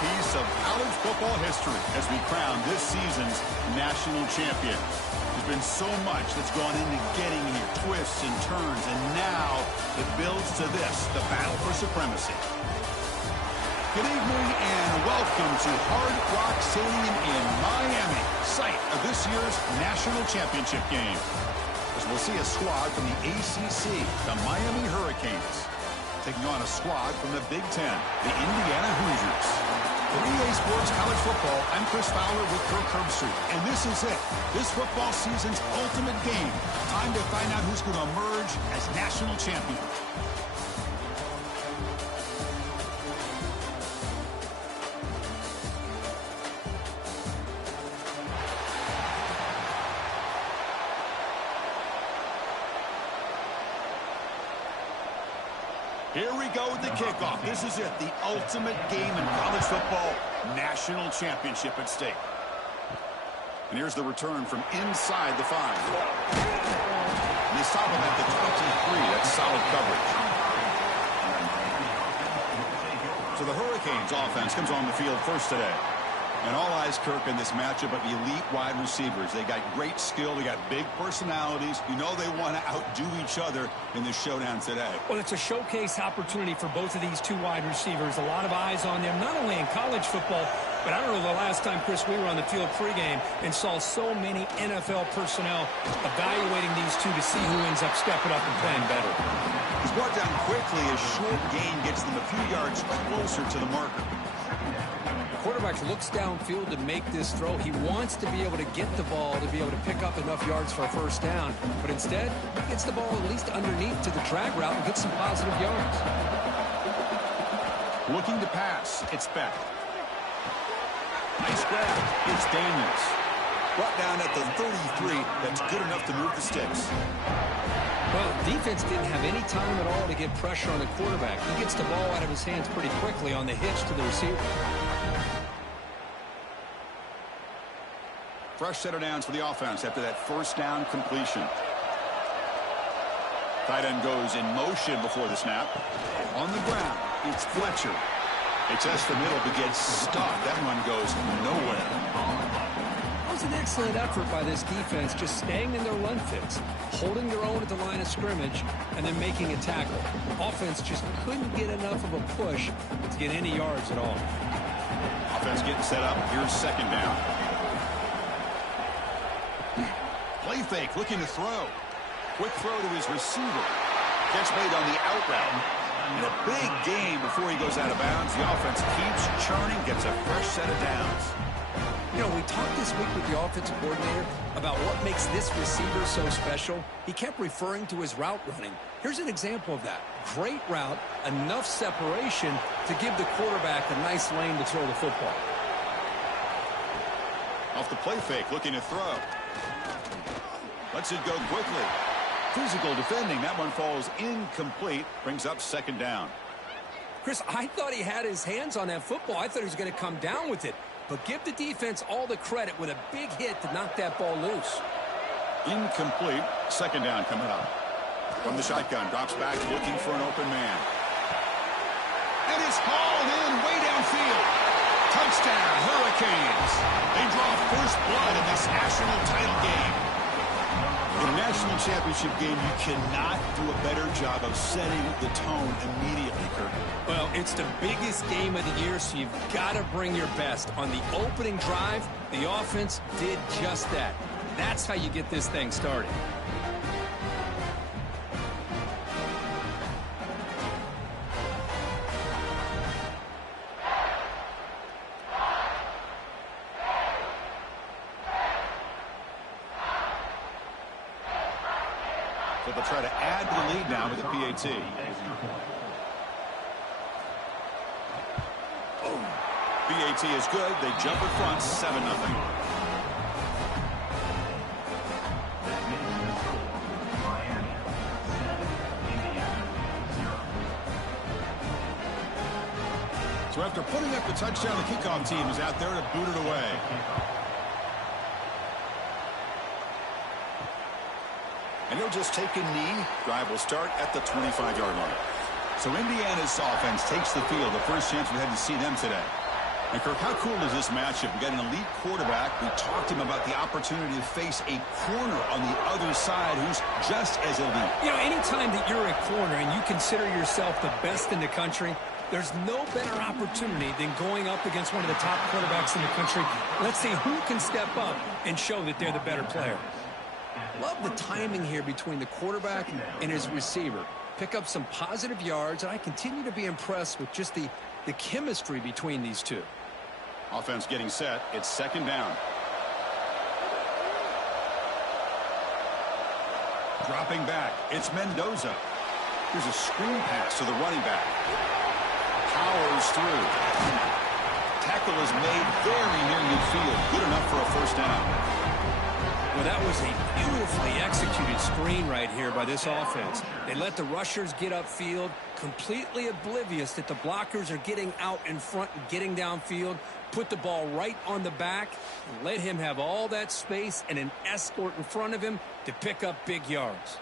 piece of college football history as we crown this season's national champion. There's been so much that's gone into getting here, twists and turns, and now it builds to this, the battle for supremacy. Good evening and welcome to Hard Rock Stadium in Miami, site of this year's national championship game. As we'll see a squad from the ACC, the Miami Hurricanes, taking on a squad from the Big Ten, the Indiana Hoosiers. For EA Sports College Football, I'm Chris Fowler with Kirk Herbstreit, and this is it. This football season's ultimate game. Time to find out who's going to emerge as national champion. Here we go with the kickoff. This is it, the ultimate game in college football, national championship at stake. And here's the return from inside the 5. And they stop him at the 23. That's solid coverage. So the Hurricanes offense comes on the field first today. And all eyes, Kirk, in this matchup of elite wide receivers. They got great skill. They got big personalities. You know they want to outdo each other in this showdown today. Well, it's a showcase opportunity for both of these two wide receivers. A lot of eyes on them, not only in college football, but I don't know the last time, Chris, we were on the field pregame and saw so many NFL personnel evaluating these two to see who ends up stepping up and playing better. He's brought down quickly. A short gain gets them a few yards closer to the marker. Quarterback looks downfield to make this throw. He wants to be able to get the ball to be able to pick up enough yards for a first down. But instead, he gets the ball at least underneath to the drag route and gets some positive yards. Looking to pass. It's Beck. Nice grab. It's Daniels. Brought down at the 33. That's good enough to move the sticks. Well, defense didn't have any time at all to get pressure on the quarterback. He gets the ball out of his hands pretty quickly on the hitch to the receiver. Fresh set of downs for the offense after that first down completion. Tight end goes in motion before the snap. On the ground, it's Fletcher. They test the middle but gets stuck. That run goes nowhere. That was an excellent effort by this defense, just staying in their run fits, holding their own at the line of scrimmage, and then making a tackle. Offense just couldn't get enough of a push to get any yards at all. Offense getting set up. Here's second down. Play fake, looking to throw. Quick throw to his receiver. Catch made on the out route. And a big gain before he goes out of bounds. The offense keeps churning, gets a fresh set of downs. You know, we talked this week with the offensive coordinator about what makes this receiver so special. He kept referring to his route running. Here's an example of that. Great route, enough separation to give the quarterback a nice lane to throw the football. Off the play fake, looking to throw. Lets it go quickly. Physical defending. That one falls incomplete. Brings up second down. Chris, I thought he had his hands on that football. I thought he was going to come down with it. But give the defense all the credit with a big hit to knock that ball loose. Incomplete. Second down coming up. From the shotgun. Drops back looking for an open man. And it's hauled in way downfield. Touchdown, Hurricanes. They draw first blood in this national title game. In a national championship game, you cannot do a better job of setting the tone immediately, Kirk. Well, it's the biggest game of the year, so you've got to bring your best. On the opening drive, the offense did just that. That's how you get this thing started. So they'll try to add to the lead now with a PAT. PAT is good. They jump in front, 7-0. So after putting up the touchdown, the kickoff team is out there to boot it away. And he'll just take a knee. Drive will start at the 25-yard line. So Indiana's offense takes the field. The first chance we had to see them today. And Kirk, how cool is this matchup? We got an elite quarterback. We talked to him about the opportunity to face a corner on the other side who's just as elite. You know, anytime that you're a corner and you consider yourself the best in the country, there's no better opportunity than going up against one of the top quarterbacks in the country. Let's see who can step up and show that they're the better player. Love the timing here between the quarterback and his receiver. Pick up some positive yards, and I continue to be impressed with just the chemistry between these two. Offense getting set. It's second down. Dropping back. It's Mendoza. Here's a screen pass to the running back. Powers through. Tackle is made very near midfield. Good enough for a first down. Well, that was a beautifully executed screen right here by this offense. They let the rushers get upfield, completely oblivious that the blockers are getting out in front and getting downfield, put the ball right on the back, and let him have all that space and an escort in front of him to pick up big yards.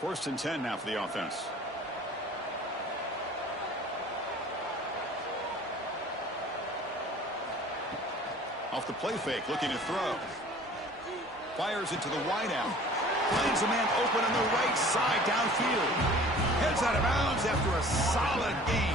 First and 10 now for the offense. Off the play fake, looking to throw. Fires it to the wideout. Finds a man open on the right side downfield. Heads out of bounds after a solid gain.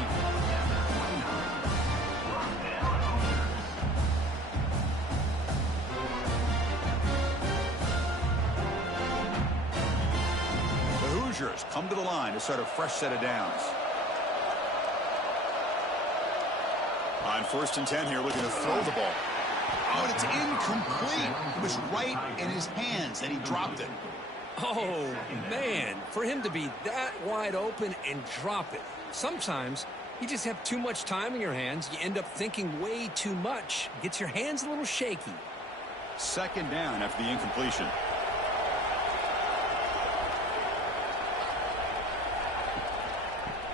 Come to the line to start a fresh set of downs. On first and 10 here, looking to throw the ball. Oh, and it's incomplete. It was right in his hands, and he dropped it. Oh, man, for him to be that wide open and drop it. Sometimes you just have too much time in your hands. You end up thinking way too much. Gets your hands a little shaky. Second down after the incompletion.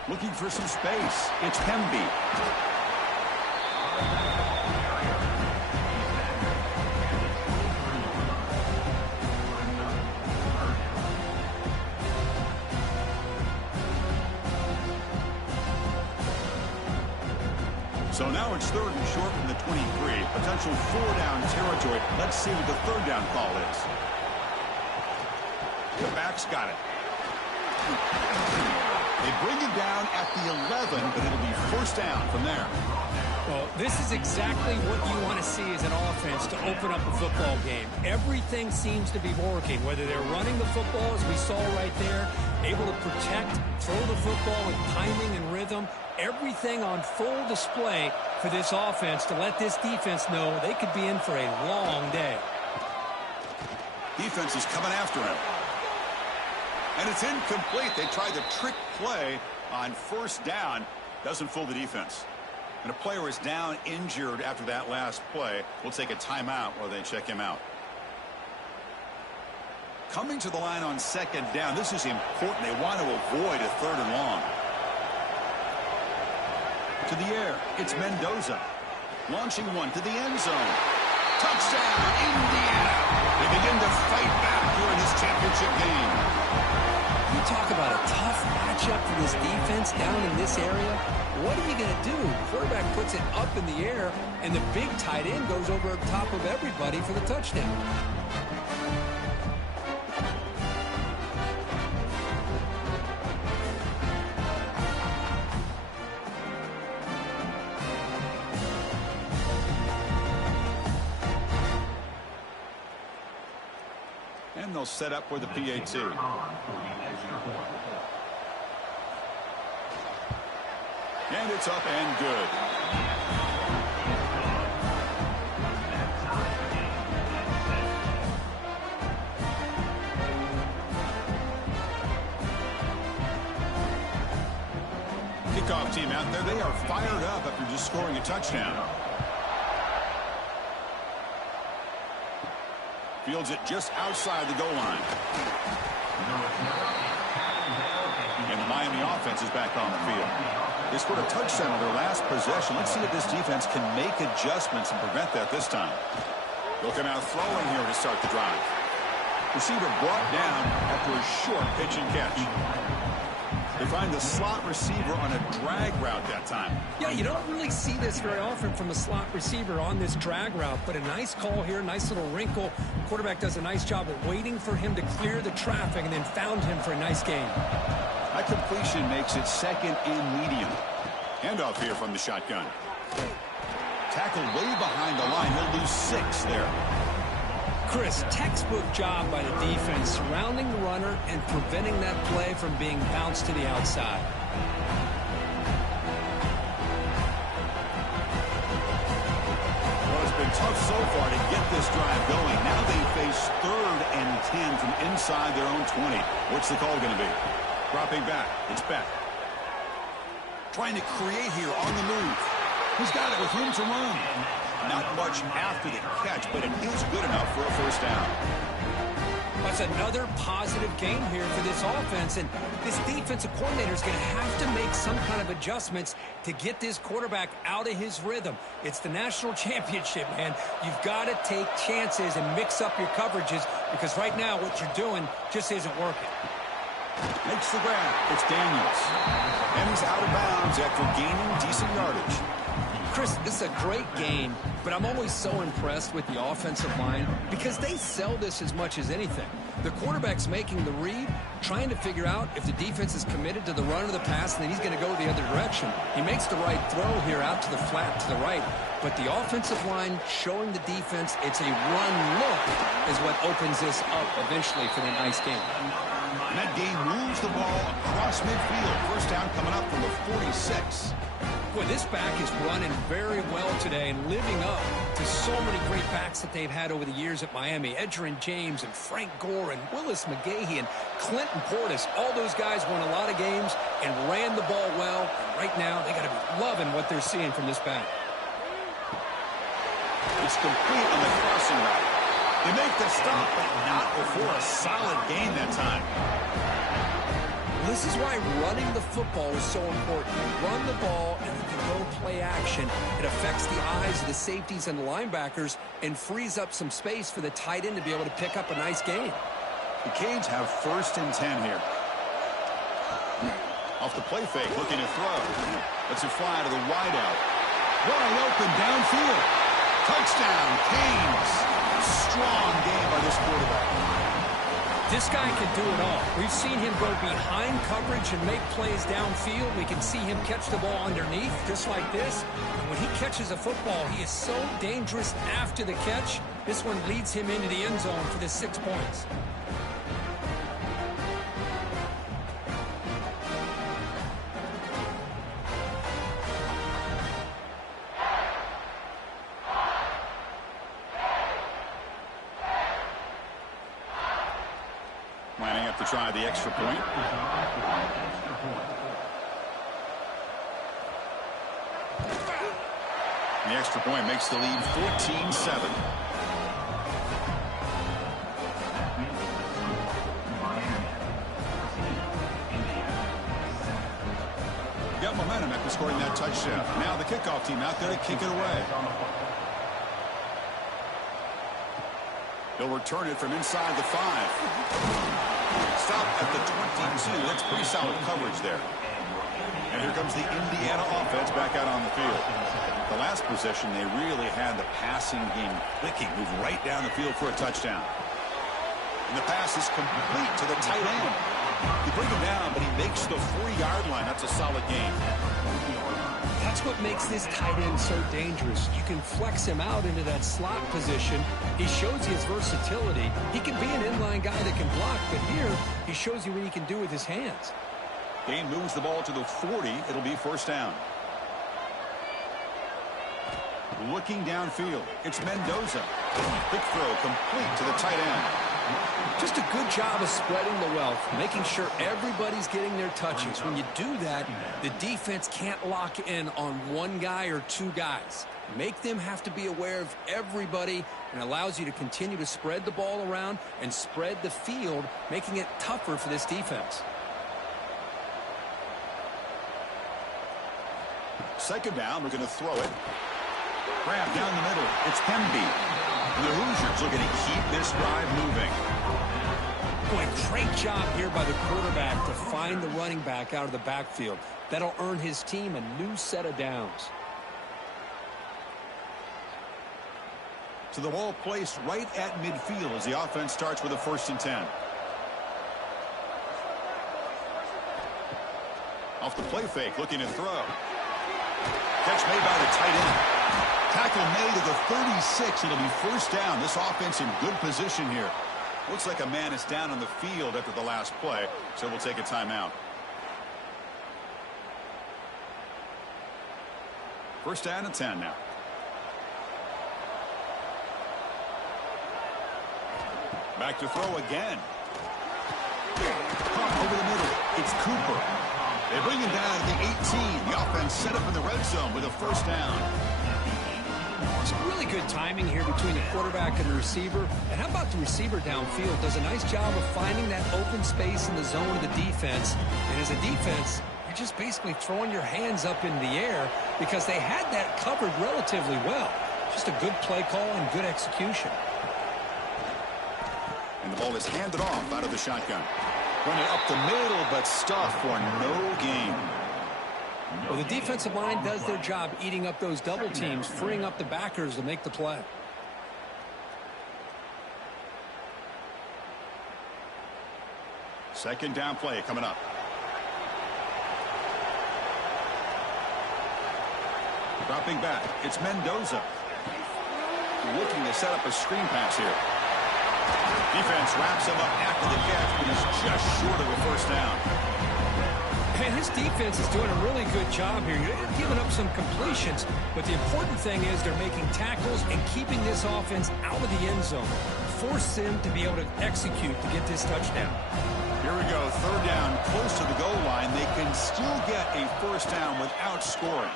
Looking for some space. It's Hemby. So now it's third and short from the 23. Potential four-down territory. Let's see what the third down call is. The back's got it. They bring it down at the 11, but it'll be first down from there. Well, this is exactly what you want to see as an offense to open up a football game. Everything seems to be working, whether they're running the football, as we saw right there, able to protect, throw the football with timing and rhythm, everything on full display for this offense to let this defense know they could be in for a long day. Defense is coming after him. And it's incomplete. They tried the trick play on first down. Doesn't fool the defense. And a player is down injured after that last play. We'll take a timeout while they check him out. Coming to the line on second down. This is important. They want to avoid a third and long. To the air. It's Mendoza. Launching one to the end zone. Touchdown, Indiana. They begin to fight back here in this championship game. You talk about a tough matchup for this defense down in this area. What are you going to do? Quarterback puts it up in the air, and the big tight end goes over top of everybody for the touchdown. And they'll set up for the PAT. And it's up and good. Kickoff team out there. They are fired up after just scoring a touchdown. Fields it just outside the goal line. And the Miami offense is back on the field. They scored a touchdown on their last possession. Let's see if this defense can make adjustments and prevent that this time. Looking out throwing here to start the drive. Receiver brought down after a short pitch and catch. They find the slot receiver on a drag route that time. Yeah, you don't really see this very often from a slot receiver on this drag route, but a nice call here, nice little wrinkle. Quarterback does a nice job of waiting for him to clear the traffic and then found him for a nice gain. That completion makes it second and medium. Handoff here from the shotgun. Tackled way behind the line. He'll lose 6 there. Chris, textbook job by the defense, surrounding the runner and preventing that play from being bounced to the outside. Well, it's been tough so far to get this drive going. Now they face 3rd and 10 from inside their own 20. What's the call going to be? Dropping back. It's Beck. Trying to create here on the move. He's got it with room to run. Not much after the catch, but it is good enough for a first down. That's another positive game here for this offense, and this defensive coordinator is going to have to make some kind of adjustments to get this quarterback out of his rhythm. It's the national championship, man. You've got to take chances and mix up your coverages, because right now what you're doing just isn't working. Makes the grab. It's Daniels. And he's out of bounds after gaining decent yardage. Chris, this is a great game, but I'm always so impressed with the offensive line because they sell this as much as anything. The quarterback's making the read, trying to figure out if the defense is committed to the run or the pass, and then he's going to go the other direction. He makes the right throw here out to the flat to the right, but the offensive line showing the defense it's a run look is what opens this up eventually for the nice game. And that game moves the ball across midfield. First down coming up from the 46. Boy, this back is running very well today and living up to so many great backs that they've had over the years at Miami. Edgerrin James and Frank Gore and Willis McGahee and Clinton Portis. All those guys won a lot of games and ran the ball well. Right now, they got to be loving what they're seeing from this back. It's complete on the crossing route. They make the stop, but not before a solid gain that time. This is why running the football is so important. You run the ball and you can go play action. It affects the eyes of the safeties and the linebackers and frees up some space for the tight end to be able to pick up a nice gain. The Canes have 1st and 10 here. Off the play fake, looking to throw. Lets it fly to the wideout. Wide open downfield. Touchdown, Canes. Strong game by this quarterback. This guy can do it all. We've seen him go behind coverage and make plays downfield. We can see him catch the ball underneath, just like this. And when he catches a football, he is so dangerous after the catch. This one leads him into the end zone for the 6 points. Lining up to try the extra point. The extra point makes the lead 14-7. Got momentum after scoring that touchdown. Now the kickoff team out there to kick it away. They'll return it from inside the 5. Stop at the 22. That's pretty solid coverage there. And here comes the Indiana offense back out on the field. The last possession, they really had the passing game clicking, move right down the field for a touchdown. And the pass is complete to the tight end. They bring him down, but he makes the 4-yard line. That's a solid game. That's what makes this tight end so dangerous. You can flex him out into that slot position. He shows you his versatility. He can be an inline guy that can block, but here he shows you what he can do with his hands. Gain moves the ball to the 40. It'll be first down. Looking downfield, it's Mendoza. Quick throw complete to the tight end. Just a good job of spreading the wealth, making sure everybody's getting their touches. When you do that, the defense can't lock in on one guy or 2 guys. Make them have to be aware of everybody, and allows you to continue to spread the ball around and spread the field, making it tougher for this defense. Second down, we're going to throw it. Grab down the middle. It's Hemby. And the Hoosiers looking to keep this drive moving. Boy, great job here by the quarterback to find the running back out of the backfield. That'll earn his team a new set of downs. So the ball placed right at midfield as the offense starts with a 1st and 10. Off the play fake, looking to throw. Catch made by the tight end. Tackle made at the 36. It'll be 1st down. This offense in good position here. Looks like a man is down on the field after the last play, so we'll take a timeout. 1st down and 10 now. Back to throw again. Pump over the middle. It's Cooper. They bring him down to the 18. The offense set up in the red zone with a 1st down. Some really good timing here between the quarterback and the receiver. And how about the receiver downfield? Does a nice job of finding that open space in the zone of the defense. And as a defense, you're just basically throwing your hands up in the air because they had that covered relatively well. Just a good play call and good execution. And the ball is handed off out of the shotgun. Running up the middle, but stuffed for no gain. Well, the defensive line does their job eating up those double teams, freeing up the backers to make the play. Second down play coming up. Dropping back, it's Mendoza. Looking to set up a screen pass here. Defense wraps him up after the catch, but he's just short of a 1st down. And his defense is doing a really good job here. They're giving up some completions, but the important thing is they're making tackles and keeping this offense out of the end zone. Force them to be able to execute to get this touchdown. Here we go, 3rd down, close to the goal line. They can still get a 1st down without scoring.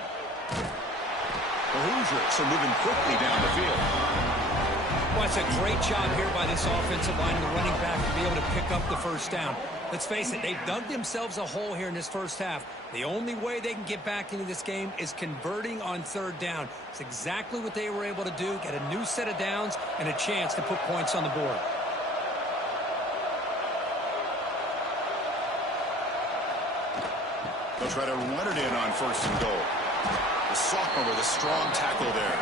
The Hoosiers are moving quickly down the field. Well, it's a great job here by this offensive line and the running back to be able to pick up the 1st down. Let's face it, they've dug themselves a hole here in this 1st half. The only way they can get back into this game is converting on 3rd down. It's exactly what they were able to do, get a new set of downs and a chance to put points on the board. They'll try to run it in on 1st and goal. The sophomore with a strong tackle there.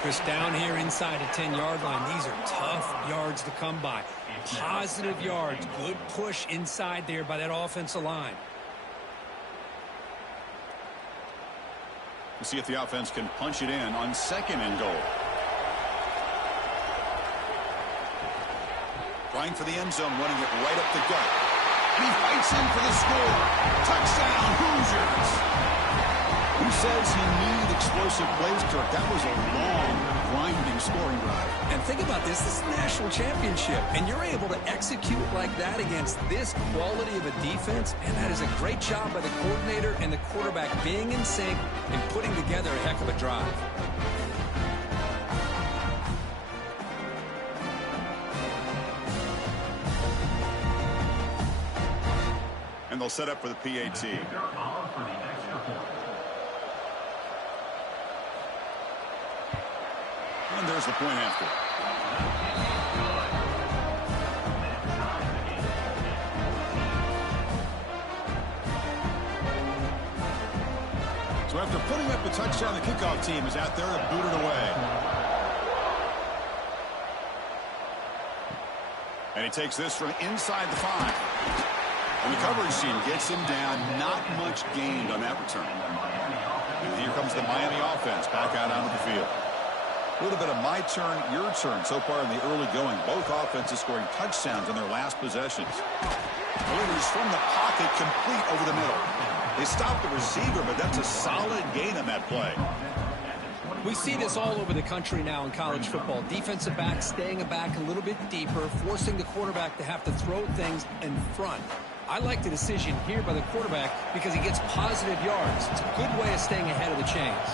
Chris, down here inside the 10-yard line, these are tough yards to come by. Positive yards, good push inside there by that offensive line. We'll see if the offense can punch it in on 2nd and goal. Trying for the end zone, running it right up the gut. And he fights in for the score. Touchdown, Hoosiers! Who says you need explosive plays, Kirk? That was a long, grinding scoring drive. And think about this. This is a national championship, and you're able to execute like that against this quality of a defense, and that is a great job by the coordinator and the quarterback being in sync and putting together a heck of a drive. And they'll set up for the PAT. And there's the point after. So after putting up a touchdown, the kickoff team is out there to boot it away. And he takes this from inside the 5. And the coverage team gets him down. Not much gained on that return. And here comes the Miami offense back out onto the field. A little bit of my turn, your turn so far in the early going. Both offenses scoring touchdowns on their last possessions. Delivers from the pocket, complete over the middle. They stopped the receiver, but that's a solid gain on that play. We see this all over the country now in college football. Defensive backs staying back a little bit deeper, forcing the quarterback to have to throw things in front. I like the decision here by the quarterback because he gets positive yards. It's a good way of staying ahead of the chains.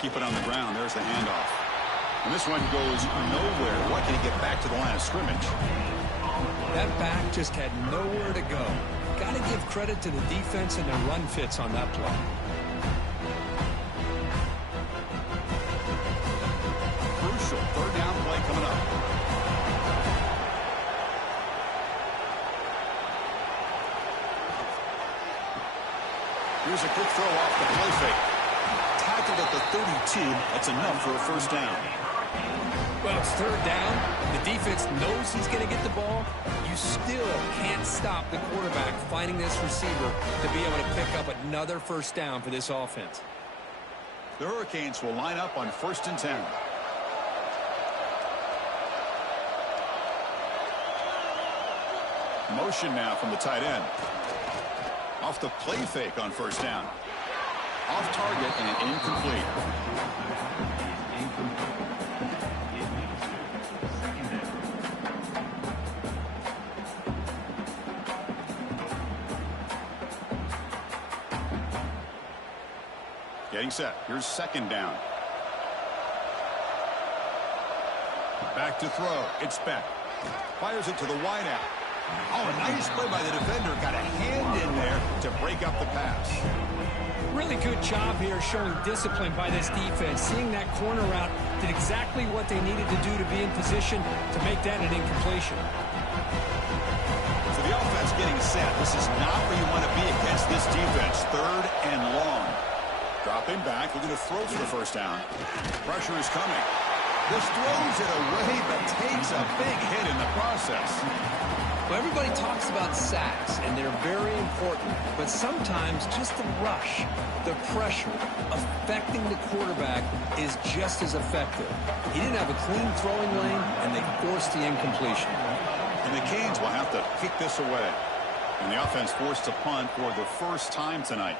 Keep it on the ground. There's the handoff. And this one goes nowhere. Lucky to get back to the line of scrimmage. That back just had nowhere to go. got to give credit to the defense and their run fits on that play. Crucial third down play coming up. Here's a quick throw off the play fake. Tackled at the 32. That's enough for a first down. Well, it's third down. The defense knows he's going to get the ball. You still can't stop the quarterback finding this receiver to be able to pick up another first down for this offense. The Hurricanes will line up on 1st and 10. Motion now from the tight end. Off the play fake on first down. Off target and incomplete. Getting set. Here's second down. Back to throw. It's Beck. Fires it to the wideout. Oh, a nice play by the defender. Got a hand in there to break up the pass. Really good job here showing discipline by this defense. Seeing that corner route, did exactly what they needed to do to be in position to make that an incompletion. So the offense getting set. This is not where you want to be against this defense. Third and long. Dropping back, looking to throw for the first down. Pressure is coming. This throws it away, but takes a big hit in the process. Well, everybody talks about sacks, and they're very important. But sometimes just the rush, the pressure, affecting the quarterback is just as effective. He didn't have a clean throwing lane, and they forced the incompletion. And the Canes will have to kick this away. And the offense forced to punt for the first time tonight.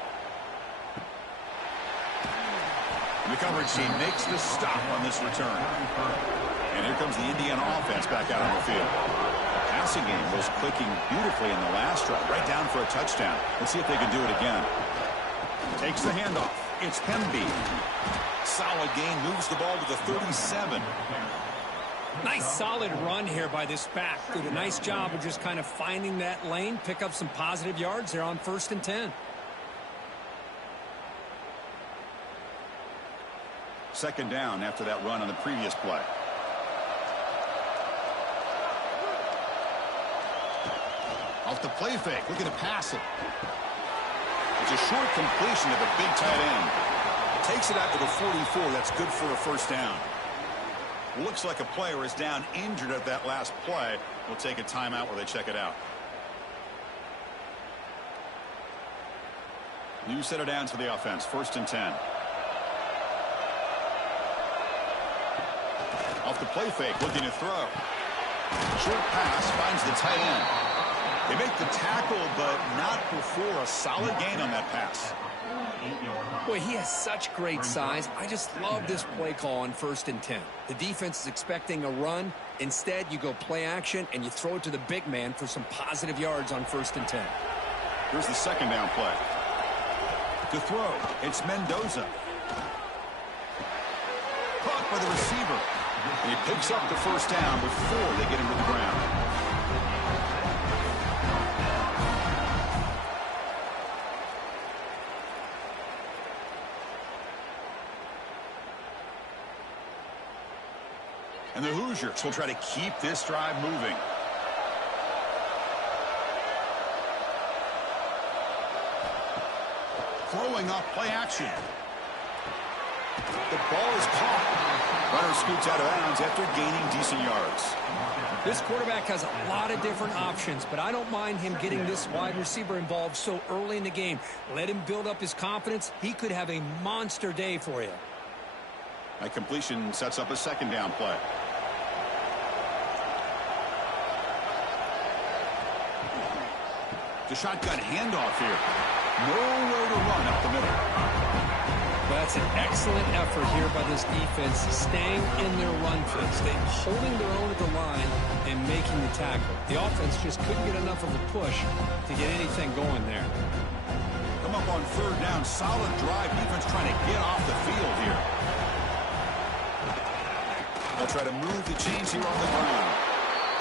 The coverage team makes the stop on this return. And here comes the Indiana offense back out on the field. The passing game was clicking beautifully in the last drive, right down for a touchdown. Let's see if they can do it again. Takes the handoff. It's Hemby. Solid gain, moves the ball to the 37. Nice solid run here by this back. Did a nice job of just kind of finding that lane, pick up some positive yards there on 1st and 10. Second down after that run on the previous play. Off the play fake, looking to pass it. It's a short completion to the big tight end. Takes it out to the 44. That's good for a first down. Looks like a player is down injured at that last play. We'll take a timeout while they check it out. New set of downs for the offense. 1st and 10. Off the play fake, looking to throw. Short pass, finds the tight end. They make the tackle, but not before a solid gain on that pass. Boy, he has such great size. I just love this play call on 1st and 10. The defense is expecting a run. Instead, you go play action, and you throw it to the big man for some positive yards on 1st and 10. Here's the second down play. To throw, it's Mendoza. Caught by the receiver. And he picks up the first down before they get him to the ground. And the Hoosiers will try to keep this drive moving. Throwing off play action. The ball is caught. Runner scoots out of bounds after gaining decent yards. This quarterback has a lot of different options, but I don't mind him getting this wide receiver involved so early in the game. Let him build up his confidence. He could have a monster day for you. That completion sets up a second down play. The shotgun handoff here. Nowhere to run up the middle. That's an excellent effort here by this defense, staying in their run fits, holding their own at the line and making the tackle. The offense just couldn't get enough of a push to get anything going there. Come up on third down, solid drive. Defense trying to get off the field here. They'll try to move the chains here on the ground.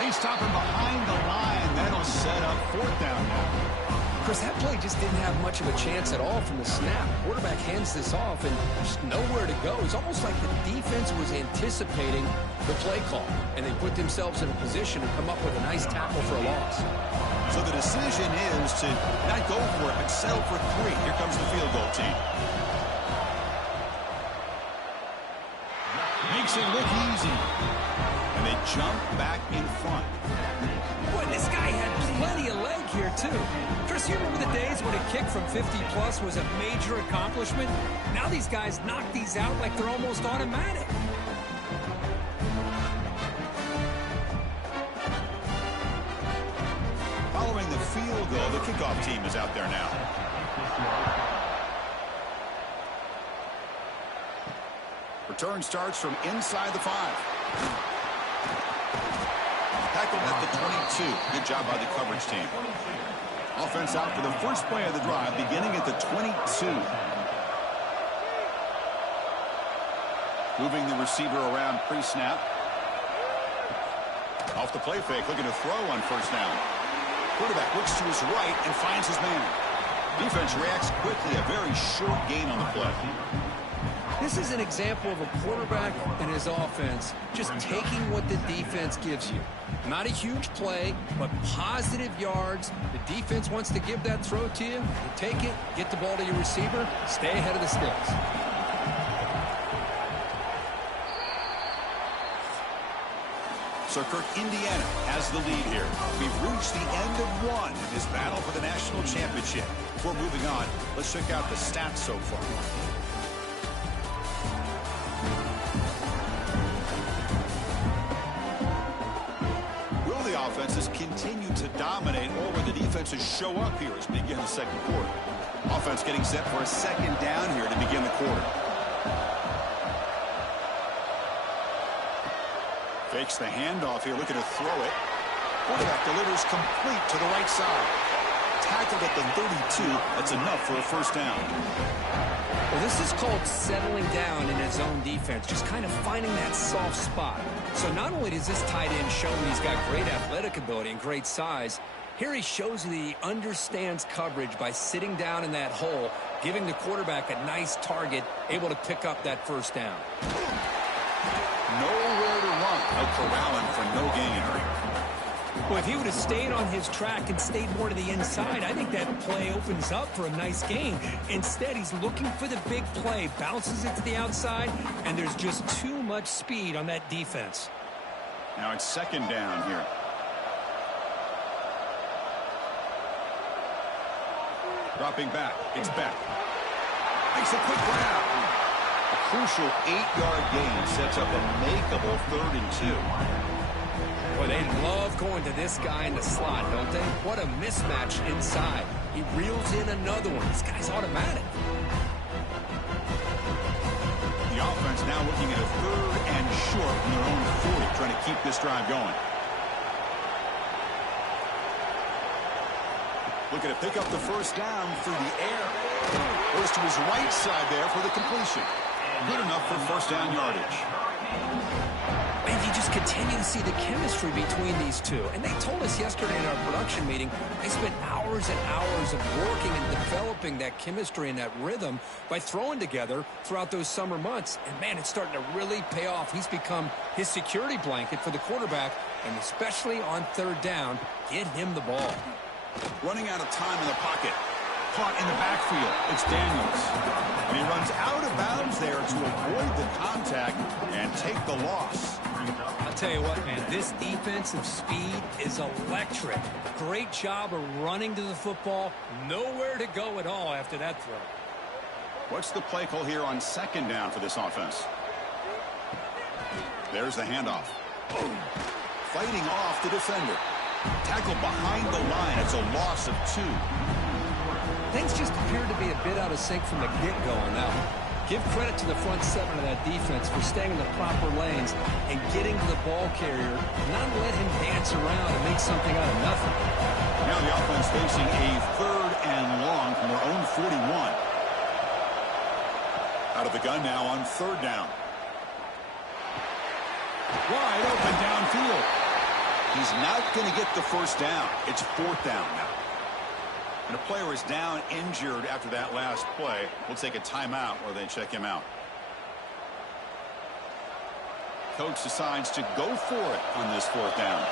They stop him behind the line. That'll set up 4th down now. Chris, that play just didn't have much of a chance at all from the snap. Quarterback hands this off and just nowhere to go. It's almost like the defense was anticipating the play call, and they put themselves in a position to come up with a nice tackle for a loss. So the decision is to not go for it, but settle for 3. Here comes the field goal team. Makes it look easy. And they jump back in front. Boy, this guy had plenty of leg here, too. Chris, you remember the days when a kick from 50-plus was a major accomplishment? Now these guys knock these out like they're almost automatic. Following the field goal, the kickoff team is out there now. Return starts from inside the 5. Tackled at the 22. Good job by the coverage team. Offense out for the first play of the drive, beginning at the 22. Moving the receiver around pre-snap. Off the play fake, looking to throw on first down. Quarterback looks to his right and finds his man. Defense reacts quickly, a very short gain on the play. This is an example of a quarterback and his offense just taking what the defense gives you. Not a huge play, but positive yards. The defense wants to give that throw to you. You take it, get the ball to your receiver, stay ahead of the sticks. So Kirk, Indiana has the lead here. We've reached the end of one in this battle for the national championship. Before moving on, let's check out the stats so far. Offenses continue to dominate, or will the defenses show up here as we begin the second quarter? Offense getting set for a second down here to begin the quarter. Fakes the handoff here, looking to throw it. Quarterback delivers complete to the right side. Tackled at the 32. That's enough for a first down. Well, this is called settling down in his own defense, just kind of finding that soft spot. So not only does this tight end show he's got great athletic ability and great size, here he shows that he understands coverage by sitting down in that hole, giving the quarterback a nice target, able to pick up that first down. Nowhere to run. No corralling for no gain. Well, if he would have stayed on his track and stayed more to the inside, I think that play opens up for a nice gain. Instead, he's looking for the big play, bounces it to the outside, and there's just too much speed on that defense. Now it's second down here. Dropping back. It's back. Makes a quick grab. A crucial 8-yard gain sets up a makeable 3rd and 2. Well, they love going to this guy in the slot, don't they? What a mismatch inside. He reels in another one. This guy's automatic. The offense now looking at a 3rd and short from their own 40, trying to keep this drive going. Looking to pick up the first down through the air. Goes to his right side there for the completion. Good enough for first down yardage. And you just continue to see the chemistry between these two. And they told us yesterday in our production meeting, they spent hours and hours of working and developing that chemistry and that rhythm by throwing together throughout those summer months. And, man, it's starting to really pay off. He's become his security blanket for the quarterback, and especially on 3rd down, get him the ball. Running out of time in the pocket. Caught in the backfield. It's Daniels. And he runs out of bounds there to avoid the contact and take the loss. I'll tell you what, man, this defensive speed is electric. Great job of running to the football. Nowhere to go at all after that throw. What's the play call here on second down for this offense? There's the handoff. Fighting off the defender. Tackle behind the line. It's a loss of 2. Things just appeared to be a bit out of sync from the get-go on that one. Give credit to the front 7 of that defense for staying in the proper lanes and getting to the ball carrier, not let him dance around and make something out of nothing. Now the offense facing a 3rd and long from their own 41. Out of the gun now on 3rd down. Wide open downfield. He's not going to get the first down. It's 4th down now. And a player is down injured after that last play. We'll take a timeout while they check him out. Coach decides to go for it on this 4th down.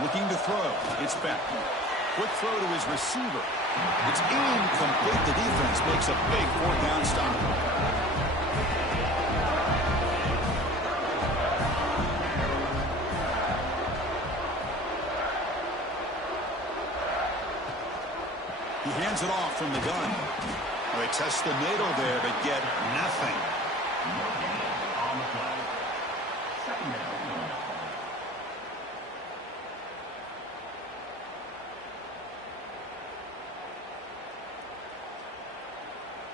Looking to throw. It's back. Quick throw to his receiver. It's incomplete. The defense makes a big 4th down stop. He hands it off from the gun. Well, they test the middle there, but get nothing.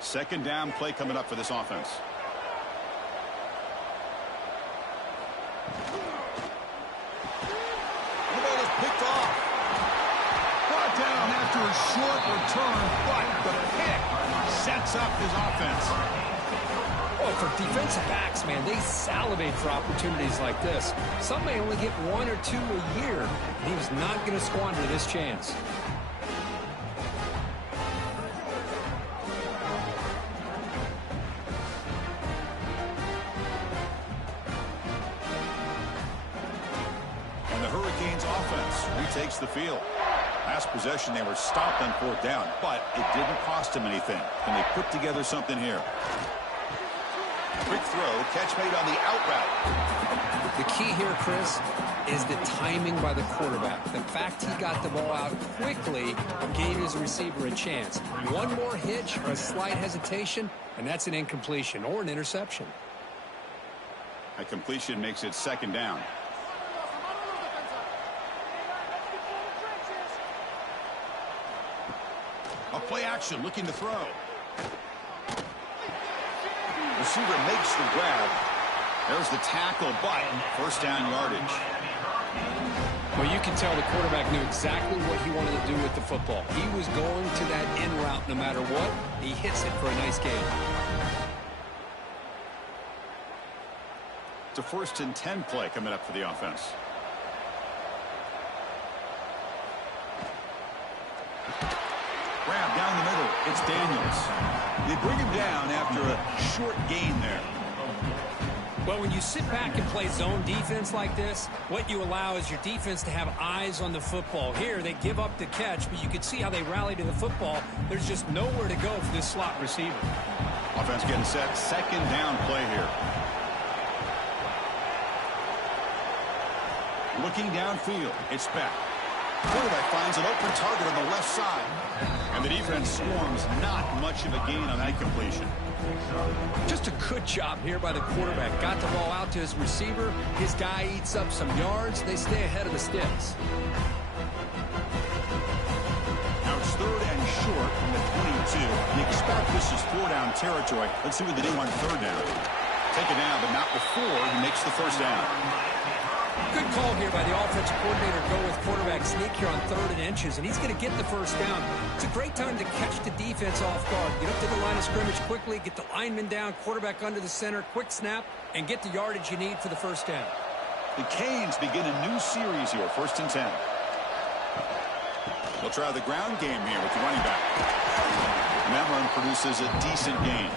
Second down play coming up for this offense. The ball is picked off. Brought down after a short return, but the pick sets up his offense. Well, for defensive backs, man, they salivate for opportunities like this. Some may only get 1 or 2 a year. He was not going to squander this chance. Takes the field. Last possession, they were stopped on 4th down, but it didn't cost them anything. And they put together something here. Quick throw, catch made on the out route. The key here, Chris, is the timing by the quarterback. The fact he got the ball out quickly gave his receiver a chance. One more hitch or a slight hesitation, and that's an incompletion or an interception. A completion makes it 2nd down. A play action, looking to throw. Receiver makes the grab. There's the tackle, but 1st down yardage. Well, you can tell the quarterback knew exactly what he wanted to do with the football. He was going to that in route no matter what. He hits it for a nice gain. It's a 1st and 10 play coming up for the offense. Grab down the middle. It's Daniels. They bring him down after a short gain there. Well, when you sit back and play zone defense like this, what you allow is your defense to have eyes on the football. Here, they give up the catch, but you can see how they rally to the football. There's just nowhere to go for this slot receiver. Offense getting set. 2nd down play here. Looking downfield. It's back. Quarterback finds an open target on the left side. And the defense swarms. Not much of a gain on that completion. Just a good job here by the quarterback. Got the ball out to his receiver. His guy eats up some yards. They stay ahead of the sticks. Now it's 3rd and short from the 22. You expect this is 4-down territory. Let's see what they do on 3rd down. Take it down, but not before he makes the 1st down. Good call here by the offensive coordinator. Go with quarterback sneak here on 3rd and inches, and he's going to get the 1st down. It's a great time to catch the defense off guard. Get up to the line of scrimmage quickly, get the lineman down, quarterback under the center, quick snap, and get the yardage you need for the 1st down. The Canes begin a new series here, 1st and 10. They'll try the ground game here with the running back. And that run produces a decent gain.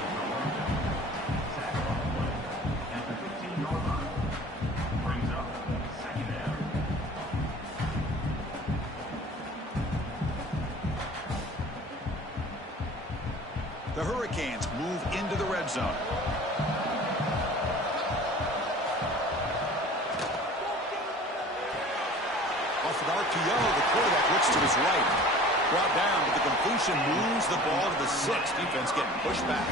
The Hurricanes move into the red zone. Off an RPO, the quarterback looks to his right. Brought down, but the completion moves the ball to the 6. Defense getting pushed back.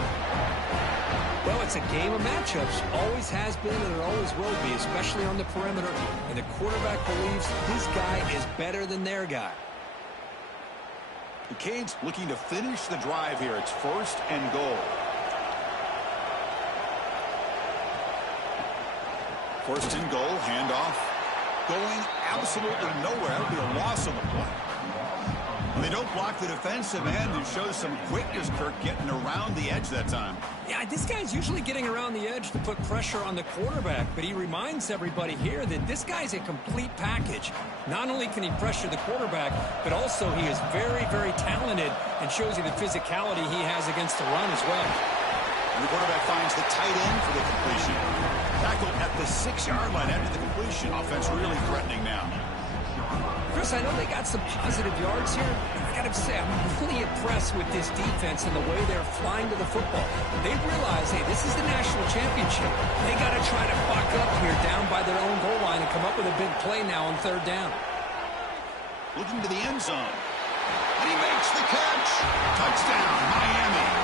Well, it's a game of matchups. Always has been and it always will be, especially on the perimeter. And the quarterback believes his guy is better than their guy. The Canes looking to finish the drive here. It's 1st and goal. 1st and goal, handoff. Going absolutely nowhere. That'll be a loss on the play. They don't block the defensive end and show some quickness, Kirk, getting around the edge that time. Yeah, this guy's usually getting around the edge to put pressure on the quarterback, but he reminds everybody here that this guy's a complete package. Not only can he pressure the quarterback, but also he is very, very talented and shows you the physicality he has against the run as well. And the quarterback finds the tight end for the completion. Tackled at the 6-yard line after the completion. Offense really threatening now. Chris, I know they got some positive yards here. I got to say, I'm really impressed with this defense and the way they're flying to the football. They realize, hey, this is the national championship. They got to try to buck up here down by their own goal line and come up with a big play now on 3rd down. Looking to the end zone. And he makes the catch. Touchdown, Miami.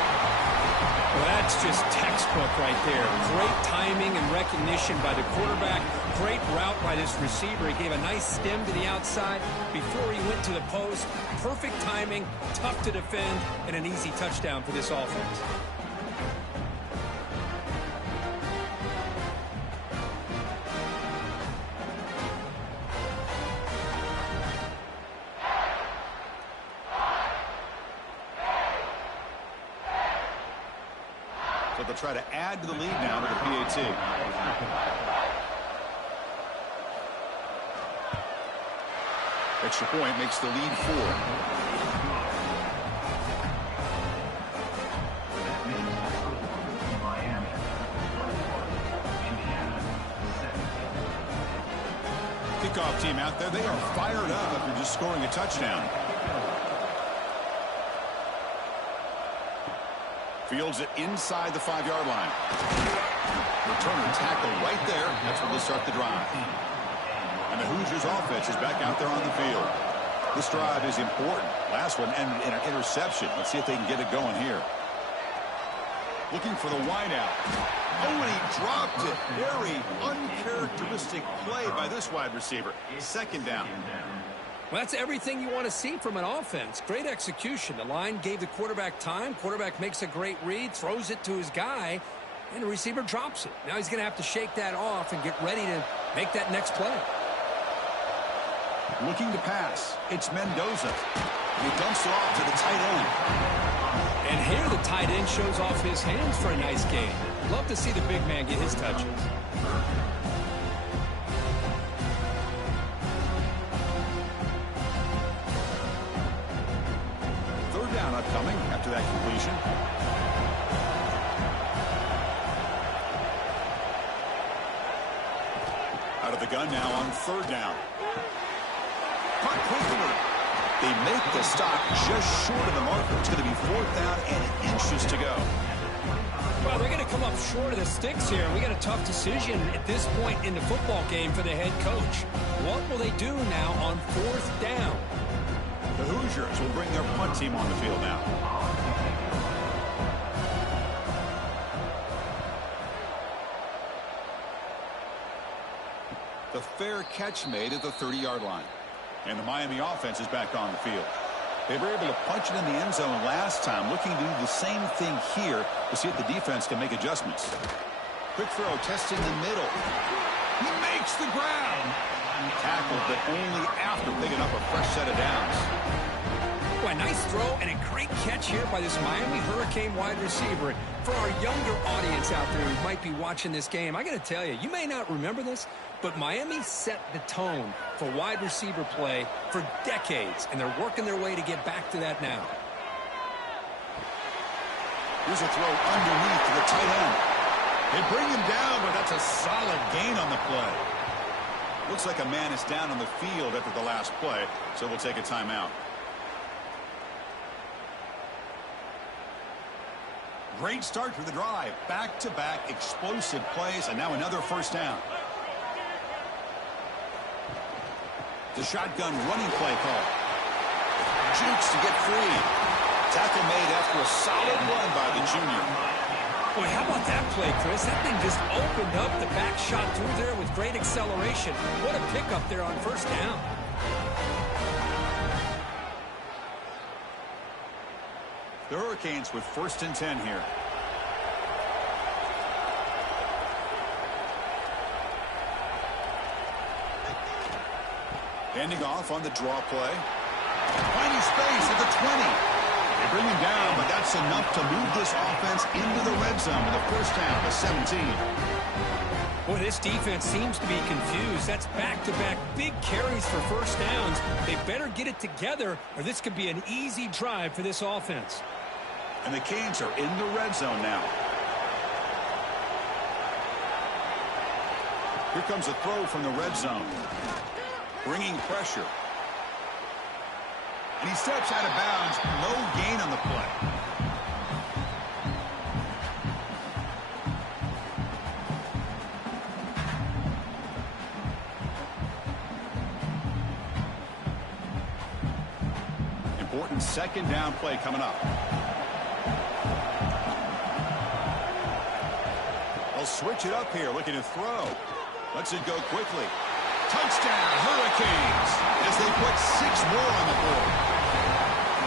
Well, that's just textbook right there. Great timing and recognition by the quarterback. Great route by this receiver. He gave a nice stem to the outside before he went to the post. Perfect timing, tough to defend, and an easy touchdown for this offense. So they'll try to add to the lead now to the PAT. Extra point makes the lead 4. Kickoff team out there. They are fired up after just scoring a touchdown. Fields it inside the 5-yard line. Returner tackle right there. That's where they'll start the drive. And the Hoosiers offense is back out there on the field. This drive is important. Last one ended in an interception. Let's see if they can get it going here. Looking for the wideout. Oh, and he dropped it. Very uncharacteristic play by this wide receiver. 2nd down. Well, that's everything you want to see from an offense. Great execution. The line gave the quarterback time. Quarterback makes a great read, throws it to his guy, and the receiver drops it. Now he's going to have to shake that off and get ready to make that next play. Looking to pass. It's Mendoza. He dumps it off to the tight end. And here the tight end shows off his hands for a nice game. Love to see the big man get his touches. 3rd down upcoming after that completion. Out of the gun now on 3rd down. Punt quickly. They make the stop just short of the marker. It's going to be 4th down and inches to go. Well, they're going to come up short of the sticks here. We got a tough decision at this point in the football game for the head coach. What will they do now on 4th down? The Hoosiers will bring their punt team on the field now. The fair catch made at the 30-yard line. And the Miami offense is back on the field. They were able to punch it in the end zone last time, looking to do the same thing here to see if the defense can make adjustments. Quick throw, testing the middle. He makes the grab. Tackled, but only after picking up a fresh set of downs. Boy, nice throw and a great catch here by this Miami Hurricane wide receiver. For our younger audience out there who might be watching this game, I got to tell you, you may not remember this, but Miami set the tone for wide receiver play for decades, and they're working their way to get back to that now. Here's a throw underneath to the tight end. They bring him down, but that's a solid gain on the play. Looks like a man is down on the field after the last play, so we'll take a timeout. Great start to the drive. Back-to-back explosive plays, and now another 1st down. The shotgun running play call. Jukes to get free. Tackle made after a solid run by the junior. Boy, how about that play, Chris? That thing just opened up the back shot through there with great acceleration. What a pickup there on 1st down. The Hurricanes with 1st and 10 here. Handing off on the draw play. Finding space at the 20. They bring him down, but that's enough to move this offense into the red zone with a first down to 17. Boy, this defense seems to be confused. That's back-to-back big carries for first downs. They better get it together, or this could be an easy drive for this offense. And the Canes are in the red zone now. Here comes a throw from the red zone. Bringing pressure. And he steps out of bounds. No gain on the play. Important second down play coming up. They'll switch it up here, looking to throw. Lets it go quickly. Touchdown, Hurricanes, as they put 6 more on the board.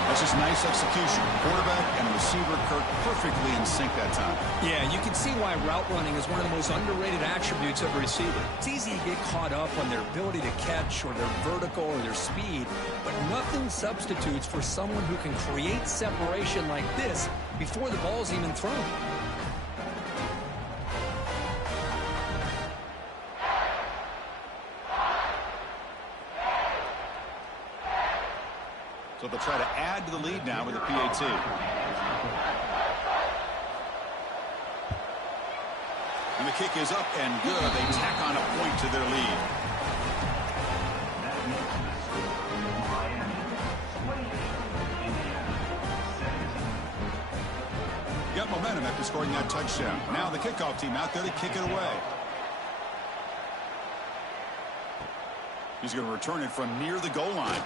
That's just nice execution. Quarterback and receiver Kirk perfectly in sync that time. Yeah, you can see why route running is one of the most underrated attributes of a receiver. It's easy to get caught up on their ability to catch or their vertical or their speed, but nothing substitutes for someone who can create separation like this before the ball's even thrown. So they'll try to add to the lead now with a PAT. And the kick is up and good. They tack on a point to their lead. Got momentum after scoring that touchdown. Now the kickoff team out there to kick it away. He's going to return it from near the goal line.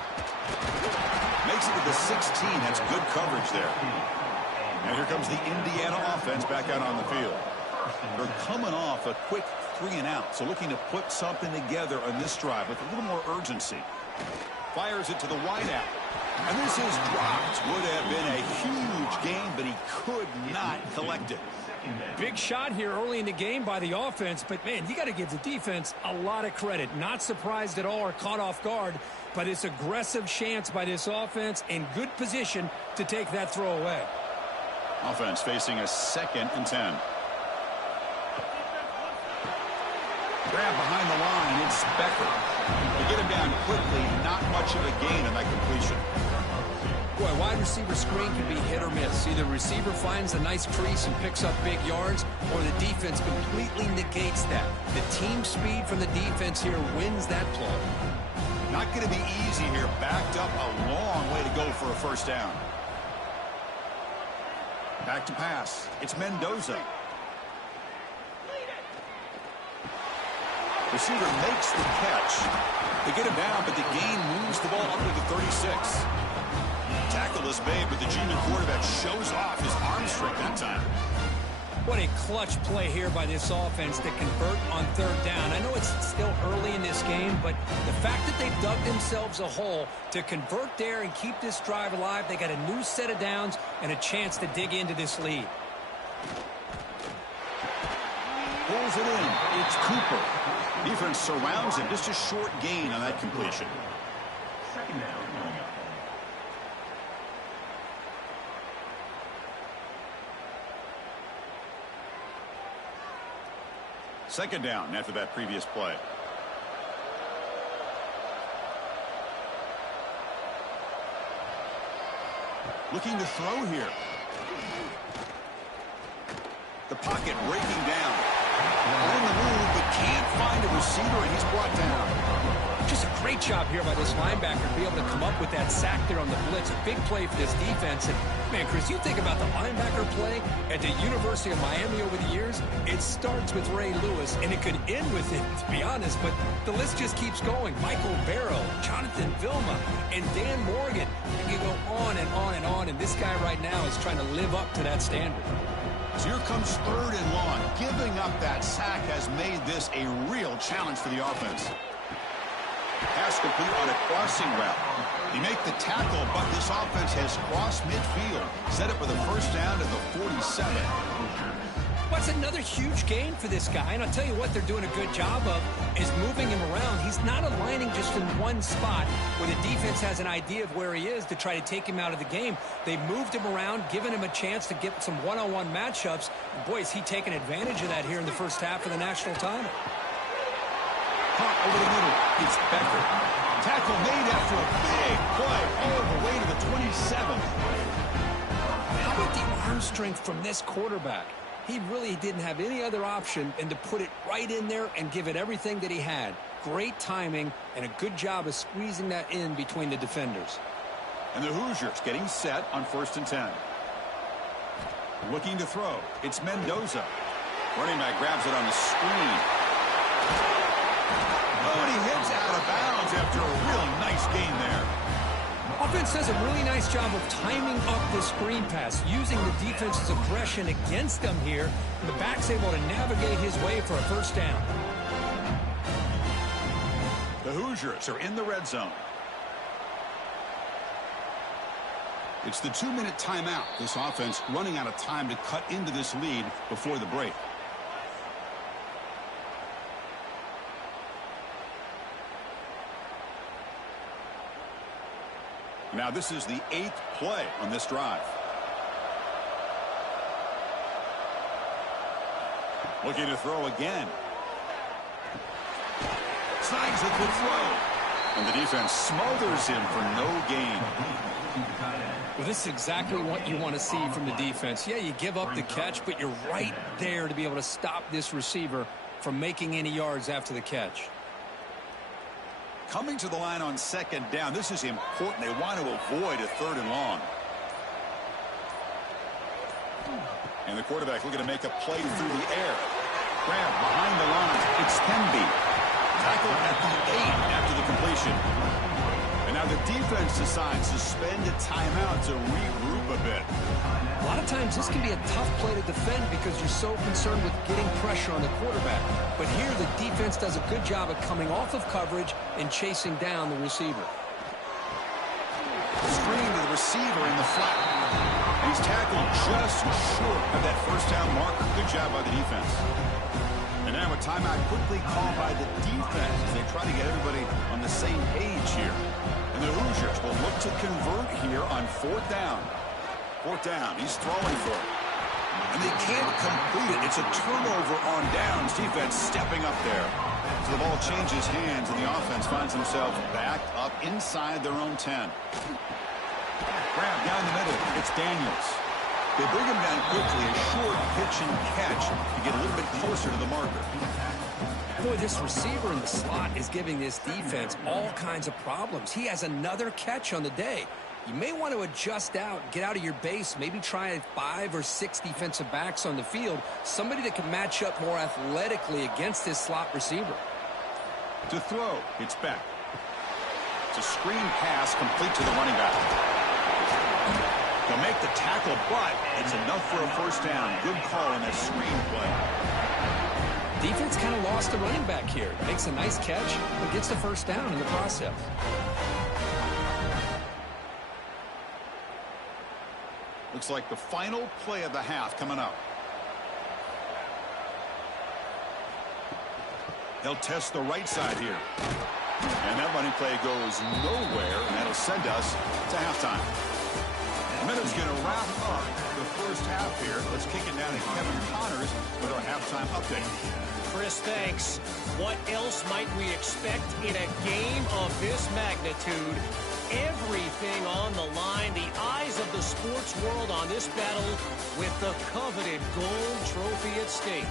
Makes it to the 16. That's good coverage there. And here comes the Indiana offense back out on the field. They're coming off a quick 3-and-out, so looking to put something together on this drive with a little more urgency. Fires it to the wideout. And this is dropped. Would have been a huge gain, but he could not collect it. Big shot here early in the game by the offense, but, man, you got to give the defense a lot of credit. Not surprised at all or caught off guard, but it's aggressive chance by this offense in good position to take that throw away. Offense facing a 2nd and 10. Grab behind the line. It's Becker. They get him down quickly. Not much of a gain on that completion. Boy, wide receiver screen can be hit or miss. Either receiver finds a nice crease and picks up big yards, or the defense completely negates that. The team speed from the defense here wins that play. Not going to be easy here. Backed up a long way to go for a first down. Back to pass. It's Mendoza. Receiver makes the catch. They get him down, but the gain moves the ball up to the 36. Tackle is made, but the junior quarterback shows off his arm strength that time. What a clutch play here by this offense to convert on 3rd down. I know it's still early in this game, but the fact that they've dug themselves a hole to convert there and keep this drive alive, they got a new set of downs and a chance to dig into this lead. Pulls it in. It's Cooper. Defense surrounds him. Just a short gain on that completion. 2nd down. Second down after that previous play. Looking to throw here. The pocket breaking down. On the move, but can't find a receiver, and he's brought down. Just a great job here by this linebacker to be able to come up with that sack there on the blitz. A big play for this defense. And, man, Chris, you think about the linebacker play at the University of Miami over the years, it starts with Ray Lewis, and it could end with it, to be honest. But the list just keeps going. Michael Barrow, Jonathan Vilma, and Dan Morgan. And you go on and on and on, and this guy right now is trying to live up to that standard. So here comes 3rd and long. Giving up that sack has made this a real challenge for the offense. Pass complete on a crossing route. They make the tackle, but this offense has crossed midfield. Set up with a first down at the 47. What's another huge gain for this guy, and I'll tell you what they're doing a good job of is moving him around. He's not aligning just in one spot where the defense has an idea of where he is to try to take him out of the game. They moved him around, given him a chance to get some one-on-one matchups. And boy, is he taking advantage of that here in the first half of the national title. Caught over the middle. It's Becker. Tackle made after a big play all the way to the 27. How about the arm strength from this quarterback? He really didn't have any other option than to put it right in there and give it everything that he had. Great timing and a good job of squeezing that in between the defenders. And the Hoosiers getting set on 1st and 10. Looking to throw. It's Mendoza. Running back grabs it on the screen. Oh, and he hits out of bounds after a really nice gain there. Offense does a really nice job of timing up the screen pass, using the defense's aggression against them here. And the back's able to navigate his way for a first down. The Hoosiers are in the red zone. It's the 2-minute timeout. This offense running out of time to cut into this lead before the break. Now this is the 8th play on this drive. Looking to throw again. Snags a good throw. And the defense smothers him for no gain. Well, this is exactly what you want to see from the defense. Yeah, you give up the catch, but you're right there to be able to stop this receiver from making any yards after the catch. Coming to the line on 2nd down. This is important. They want to avoid a 3rd and long. And the quarterback looking to make a play through the air. Grab behind the line. It's Hemby. Tackled at the 8 after the completion. And now the defense decides to spend a timeout to regroup a bit. A lot of times this can be a tough play to defend because you're so concerned with getting pressure on the quarterback. But here the defense does a good job of coming off of coverage and chasing down the receiver. Screen to the receiver in the flat. And he's tackled just short of that first down marker. Good job by the defense. And now a timeout quickly called by the defense as they try to get everybody on the same page here. And the Hoosiers will look to convert here on 4th down. 4th down. He's throwing for it. And they can't complete it. It's a turnover on downs. Defense stepping up there. So the ball changes hands, and the offense finds themselves backed up inside their own 10. Grab down the middle. It's Daniels. They bring him down quickly. A short pitch and catch to get a little bit closer to the marker. Boy, this receiver in the slot is giving this defense all kinds of problems. He has another catch on the day. You may want to adjust out, get out of your base, maybe try 5 or 6 defensive backs on the field, somebody that can match up more athletically against this slot receiver. To throw, it's Beck. It's a screen pass complete to the running back. They'll make the tackle, but it's enough for a first down. Good call on that screen play. Defense kind of lost the running back here. Makes a nice catch, but gets the first down in the process. Looks like the final play of the half coming up. They'll test the right side here. And that running play goes nowhere, and that'll send us to halftime. The minute's going to wrap up the first half here. Let's kick it down to Kevin Connors with our halftime update. Chris, thanks. What else might we expect in a game of this magnitude? Everything on the line, the eyes of the sports world on this battle with the coveted gold trophy at stake.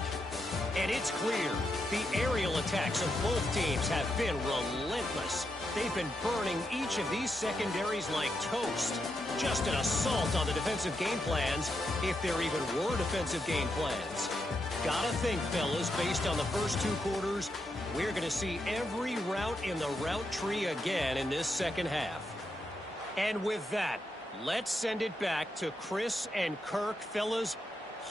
And it's clear, the aerial attacks of both teams have been relentless. They've been burning each of these secondaries like toast. Just an assault on the defensive game plans, if there even were defensive game plans. Gotta think, fellas, based on the first 2 quarters, we're going to see every route in the route tree again in this second half. And with that, let's send it back to Chris and Kirk. Fellas,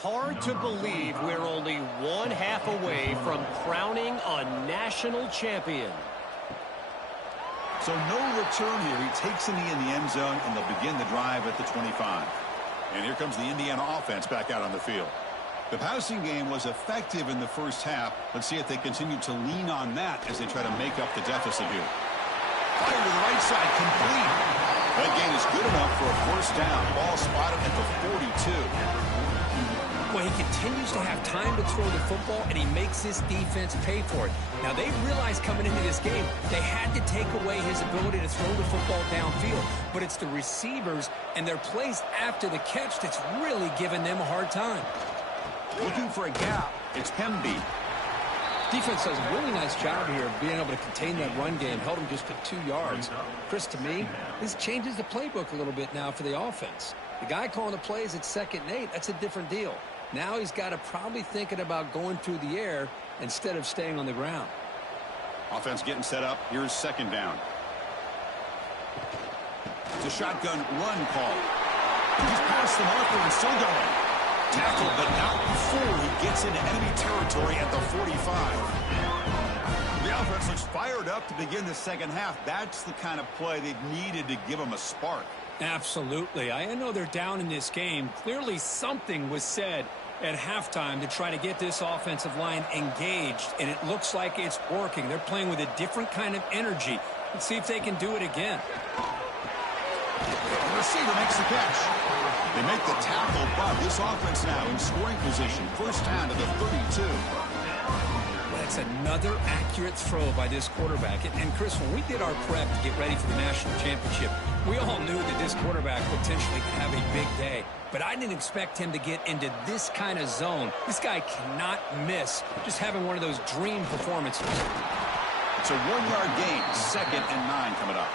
hard to believe we're only 1 half away from crowning a national champion. So no return here. He takes a knee in the end zone, and they'll begin the drive at the 25. And here comes the Indiana offense back out on the field. The passing game was effective in the first half. Let's see if they continue to lean on that as they try to make up the deficit here. Fire to the right side, complete. That gain is good enough for a first down. Ball spotted at the 42. Well, he continues to have time to throw the football, and he makes this defense pay for it. Now, they realized coming into this game they had to take away his ability to throw the football downfield. But it's the receivers and their plays after the catch that's really giving them a hard time. Looking for a gap. It's Pemby. Defense does a really nice job here of being able to contain that run game. Held him just to 2 yards. Chris, to me, this changes the playbook a little bit now for the offense. The guy calling the plays at 2nd and 8, that's a different deal. Now he's got to probably thinking about going through the air instead of staying on the ground. Offense getting set up. Here's 2nd down. It's a shotgun run call. He's past the marker and still going. Tackled, but not before he gets into enemy territory at the 45. The offense looks fired up to begin the second half. That's the kind of play they've needed to give them a spark. Absolutely. I know they're down in this game. Clearly something was said at halftime to try to get this offensive line engaged, and it looks like it's working. They're playing with a different kind of energy. Let's see if they can do it again. The receiver makes the catch. They make the tackle, but this offense now in scoring position. First down to the 32. That's another accurate throw by this quarterback. And Chris, when we did our prep to get ready for the national championship, we all knew that this quarterback potentially could have a big day. But I didn't expect him to get into this kind of zone. This guy cannot miss. Just having one of those dream performances. It's a 1-yard gain. 2nd and 9 coming up.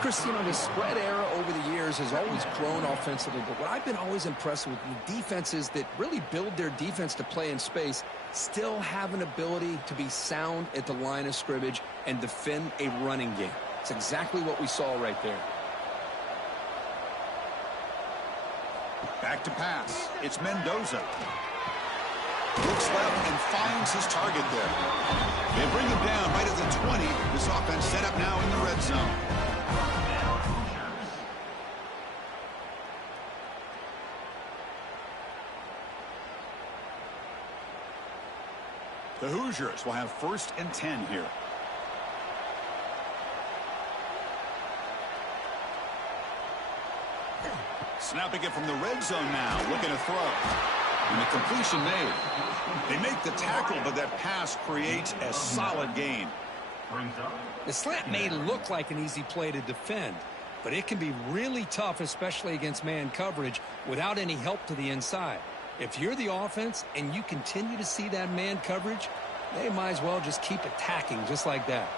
Chris, you know, the spread era over the years has always grown offensively, but what I've been always impressed with the defenses that really build their defense to play in space still have an ability to be sound at the line of scrimmage and defend a running game. It's exactly what we saw right there. Back to pass. It's Mendoza. Looks left and finds his target there. They bring him down right at the 20. This offense set up now in the red zone. The Hoosiers will have 1st and 10 here. Snapping it from the red zone now, looking to throw. And the completion made. They make the tackle, but that pass creates a solid gain. The slant may look like an easy play to defend, but it can be really tough, especially against man coverage, without any help to the inside. If you're the offense and you continue to see that man coverage, they might as well just keep attacking just like that.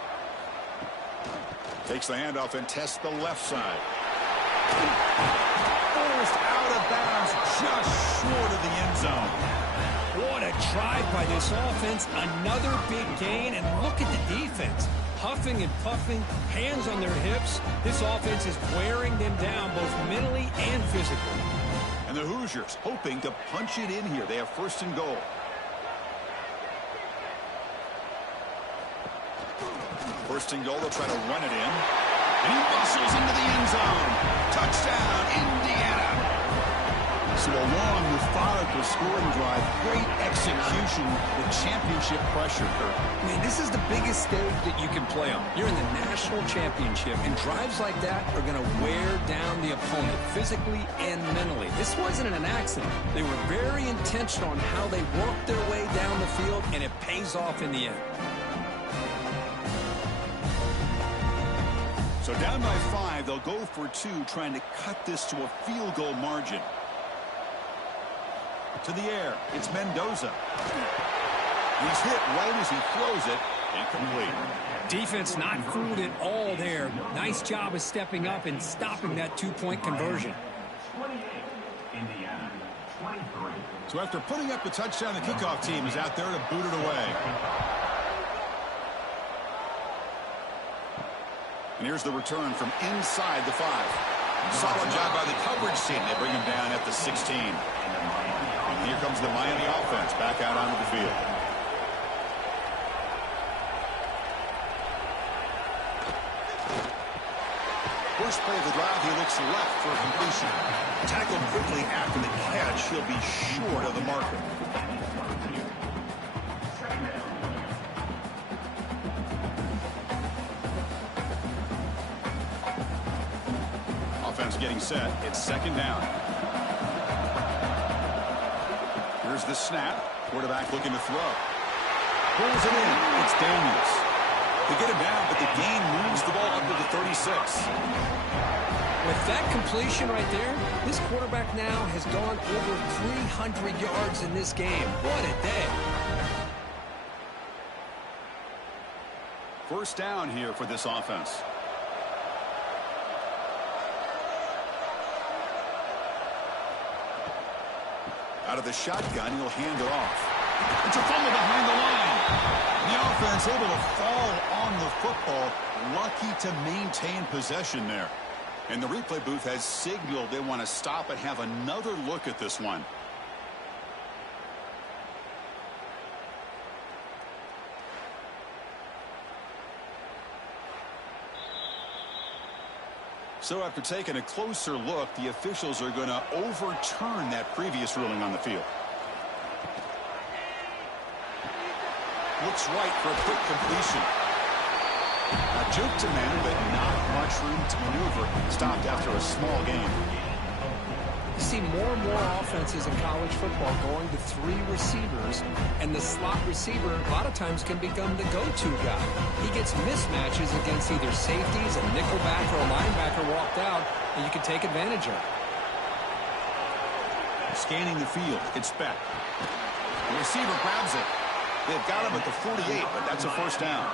Takes the handoff and tests the left side. Forced out of bounds, just short of the end zone. What a drive by this offense. Another big gain, and look at the defense. Huffing and puffing, hands on their hips. This offense is wearing them down both mentally and physically. And the Hoosiers hoping to punch it in here. They have 1st and goal. First and goal, they'll try to run it in. And he muscles into the end zone. Touchdown, Indiana. So a long, methodical scoring drive. Great execution with championship pressure, Kurt. I mean, this is the biggest stage that you can play on. You're in the national championship, and drives like that are going to wear down the opponent physically and mentally. This wasn't an accident. They were very intentional on how they worked their way down the field, and it pays off in the end. So down by 5, they'll go for 2, trying to cut this to a field goal margin. To the air, it's Mendoza. He's hit right as he throws it. Incomplete. Defense not fooled at all there. Nice job of stepping up and stopping that 2-point conversion. 28, Indiana, 23. So after putting up the touchdown, the kickoff team is out there to boot it away. And here's the return from inside the 5. Solid job by the coverage team. They bring him down at the 16. And here comes the Miami offense back out onto the field. First play of the drive, he looks left for a completion. Tackled quickly after the catch. He'll be short of the marker. Offense getting set. It's second down. Here's the snap. Quarterback looking to throw. Pulls it in. It's Daniels. They get him down, but the gain moves the ball up to the 36. With that completion right there, this quarterback now has gone over 300 yards in this game. What a day. First down here for this offense. Out of the shotgun, he'll hand it off. It's a fumble behind the line. The offense able to fall on the football. Lucky to maintain possession there. And the replay booth has signaled they want to stop and have another look at this one. So after taking a closer look, the officials are going to overturn that previous ruling on the field. Looks right for a quick completion. Now juke to man, but not much room to maneuver. Stopped after a small gain. You see more and more offenses in college football going to 3 receivers, and the slot receiver a lot of times can become the go-to guy. He gets mismatches against either safeties, a nickelback, or a linebacker walked out, and you can take advantage of it. Scanning the field, it's Beck. The receiver grabs it. They've got him at the 48, but that's a first down.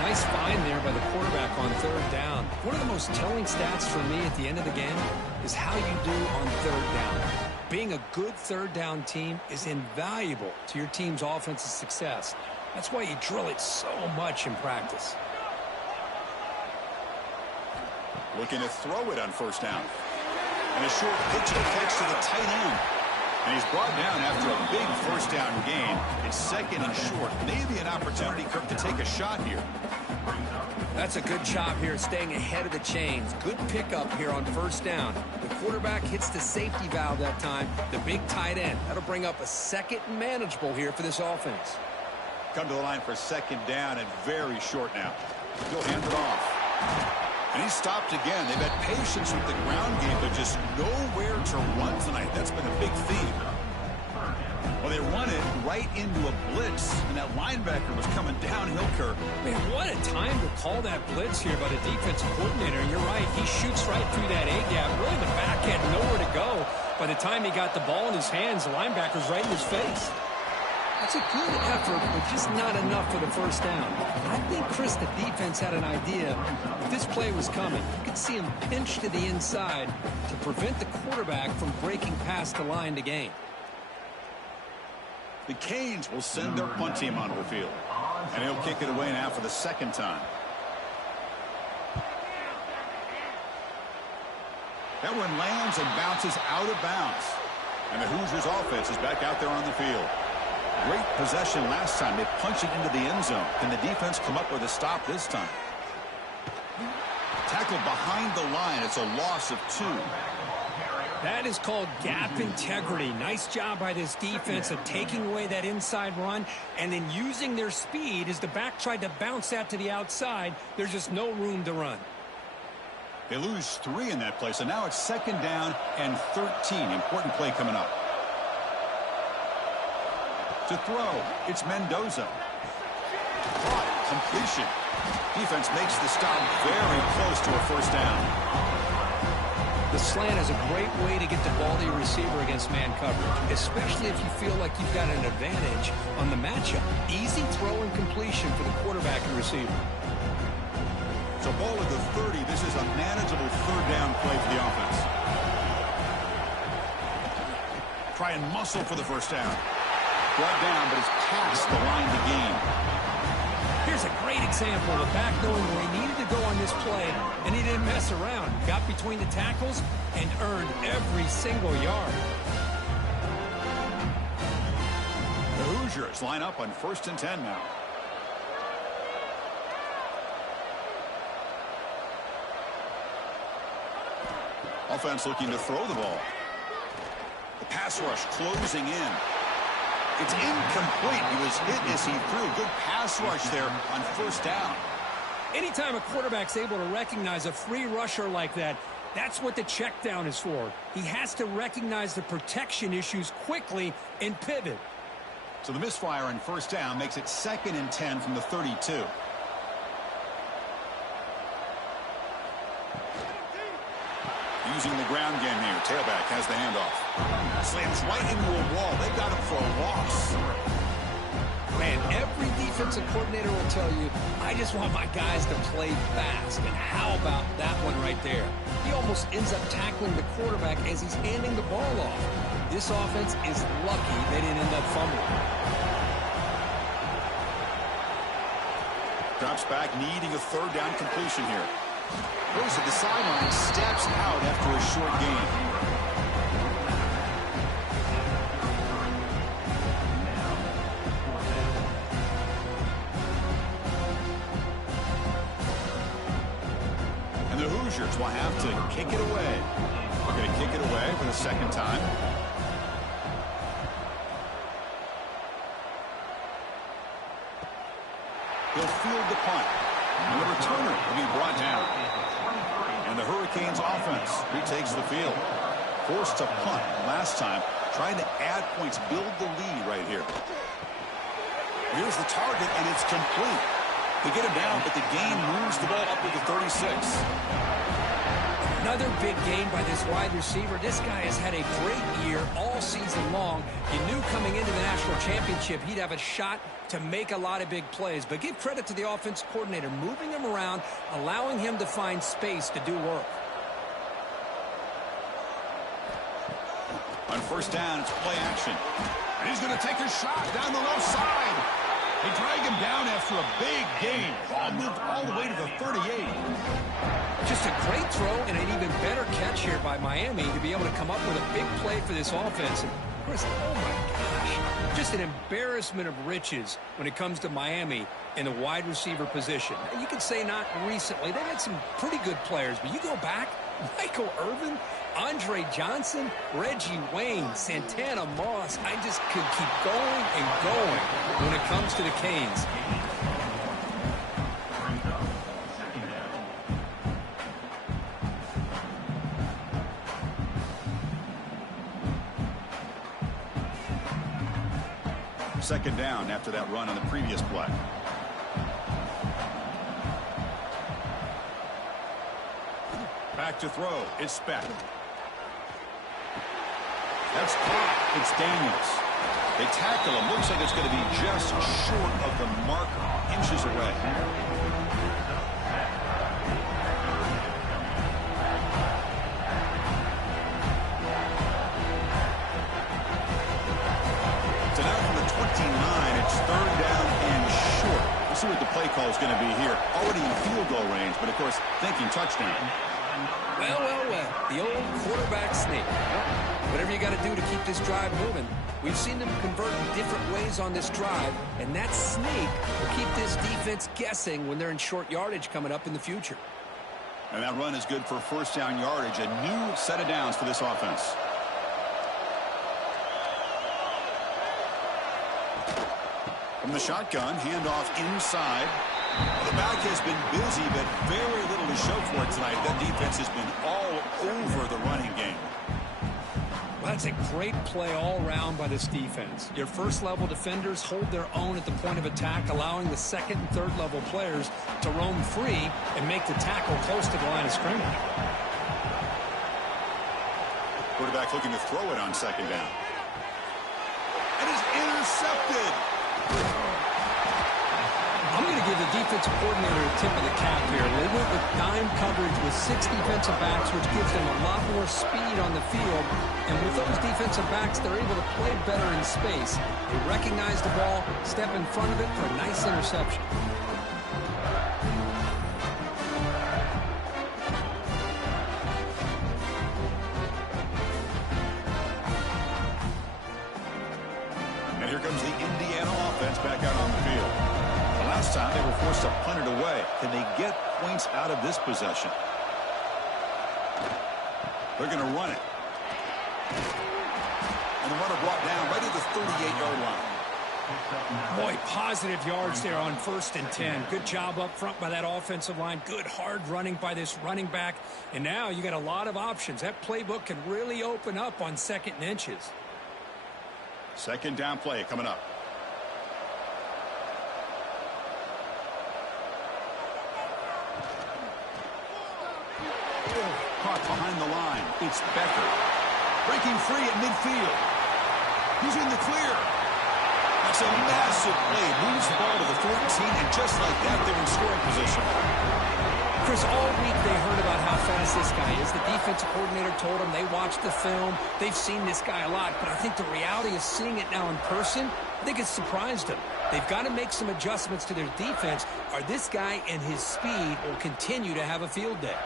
Nice find there by the quarterback on third down. One of the most telling stats for me at the end of the game is how you do on third down. Being a good third down team is invaluable to your team's offensive success. That's why you drill it so much in practice. Looking to throw it on first down. And a short pitch to catch to the tight end. And he's brought down after a big first down gain. It's second and short. Maybe an opportunity, Kirk, to take a shot here. That's a good job here, staying ahead of the chains. Good pickup here on first down. The quarterback hits the safety valve that time, the big tight end. That'll bring up a second and manageable here for this offense. Come to the line for second down and very short now. He'll hand it off. And he's stopped again. They've had patience with the ground game, but just nowhere to run tonight. That's been a big theme. Well, they run it right into a blitz, and that linebacker was coming downhill, Kirk. Man, what a time to call that blitz here by the defensive coordinator. And you're right, he shoots right through that A-gap. Really, the back had nowhere to go. By the time he got the ball in his hands, the linebacker's right in his face. That's a good effort, but just not enough for the first down. I think, Chris, the defense had an idea. If this play was coming, you could see him pinch to the inside to prevent the quarterback from breaking past the line to gain. The Canes will send their punt team onto the field. And he'll kick it away now for the second time. That one lands and bounces out of bounds. And the Hoosiers offense is back out there on the field. Great possession last time. They punched it into the end zone. Can the defense come up with a stop this time? Tackled behind the line. It's a loss of 2. That is called gap integrity. Nice job by this defense of taking away that inside run and then using their speed as the back tried to bounce that to the outside. There's just no room to run. They lose 3 in that play, so now it's second down and 13. Important play coming up. To throw, it's Mendoza. Caught, completion. Defense makes the stop very close to a first down. The slant is a great way to get the ball to your receiver against man coverage, especially if you feel like you've got an advantage on the matchup. Easy throw and completion for the quarterback and receiver. So ball at the 30. This is a manageable third down play for the offense. Try and muscle for the first down. Brought down, but it's past the line to gain. Here's a great example of the back knowing where he needed to go on this play, and he didn't mess around. Got between the tackles and earned every single yard. The Hoosiers line up on 1st and 10 now. Offense looking to throw the ball. The pass rush closing in. It's incomplete. He was hit as he threw. Good pass rush there on first down. Anytime a quarterback's able to recognize a free rusher like that, that's what the check down is for. He has to recognize the protection issues quickly and pivot. So the misfire on first down makes it 2nd and 10 from the 32. Using the ground game here. Tailback has the handoff. Slams right into a wall. They got him for a loss. Man, every defensive coordinator will tell you, I just want my guys to play fast. And how about that one right there? He almost ends up tackling the quarterback as he's handing the ball off. This offense is lucky they didn't end up fumbling. Drops back, needing a 3rd down completion here. Goes to the sideline, steps out after a short gain. And the Hoosiers will have to kick it away. We're going to kick it away for the 2nd time. He'll field the punt. And the returner will be brought down. And the Hurricanes offense retakes the field. Forced to punt last time. Trying to add points, build the lead right here. Here's the target, and it's complete. They get him down, but the gain moves the ball up to the 36. Another big gain by this wide receiver. This guy has had a great year all season long. You knew coming into the national championship he'd have a shot to make a lot of big plays. But give credit to the offense coordinator, moving him around, allowing him to find space to do work. On first down, it's play action. And he's going to take a shot down the left side. They drag him down after a big gain. Ball moved all the way to the 38. Just a great throw and an even better catch here by Miami to be able to come up with a big play for this offense. And Chris, oh my gosh, just an embarrassment of riches when it comes to Miami in the wide receiver position. And you could say not recently. They've had some pretty good players, but you go back, Michael Irvin, Andre Johnson, Reggie Wayne, Santana Moss. I just could keep going and going when it comes to the Canes. Second down after that run on the previous play. Back to throw. It's Speck. That's caught. It's Daniels. They tackle him. Looks like it's going to be just short of the mark, inches away. So now from the 29, it's 3rd down and short. We'll see what the play call is going to be here. Already in field goal range, but of course, thinking touchdown. Well, well, well, the old quarterback sneak. Whatever you got to do to keep this drive moving. We've seen them convert in different ways on this drive, and that sneak will keep this defense guessing when they're in short yardage coming up in the future. And that run is good for first down yardage, a new set of downs for this offense. From the shotgun, handoff inside. The back has been busy, but very little to show for it tonight. That defense has been all over the running game. Well, that's a great play all around by this defense. Your first-level defenders hold their own at the point of attack, allowing the second and third-level players to roam free and make the tackle close to the line of scrimmage. Quarterback looking to throw it on second down. And is intercepted. I'm going to give the defensive coordinator a tip of the cap here. They went with dime coverage with 6 defensive backs, which gives them a lot more speed on the field. And with those defensive backs, they're able to play better in space. They recognize the ball, step in front of it for a nice interception. And here comes the Indiana offense back out on the field. Last time they were forced to punt it away. Can they get points out of this possession? They're going to run it. And the runner brought down right at the 38-yard line. Boy, positive yards there on 1st and 10. Good job up front by that offensive line. Good hard running by this running back. And now you got a lot of options. That playbook can really open up on 2nd and inches. 2nd down play coming up. Caught behind the line. It's Becker. Breaking free at midfield. He's in the clear. That's a massive play. Moves the ball to the 14, and just like that, they're in scoring position. Chris, all week they heard about how fast this guy is. The defensive coordinator told them they watched the film. They've seen this guy a lot, but I think the reality is seeing it now in person, I think it's surprised them. They've got to make some adjustments to their defense, or this guy and his speed will continue to have a field day.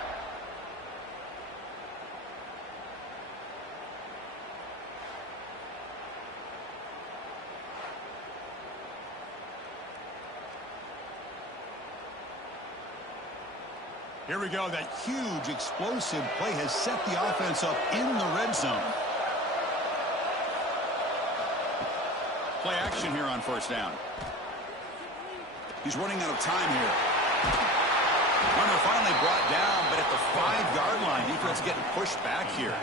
Here we go. That huge explosive play has set the offense up in the red zone. Play action here on 1st down. He's running out of time here. Runner finally brought down, but at the 5-yard line, defense getting pushed back here.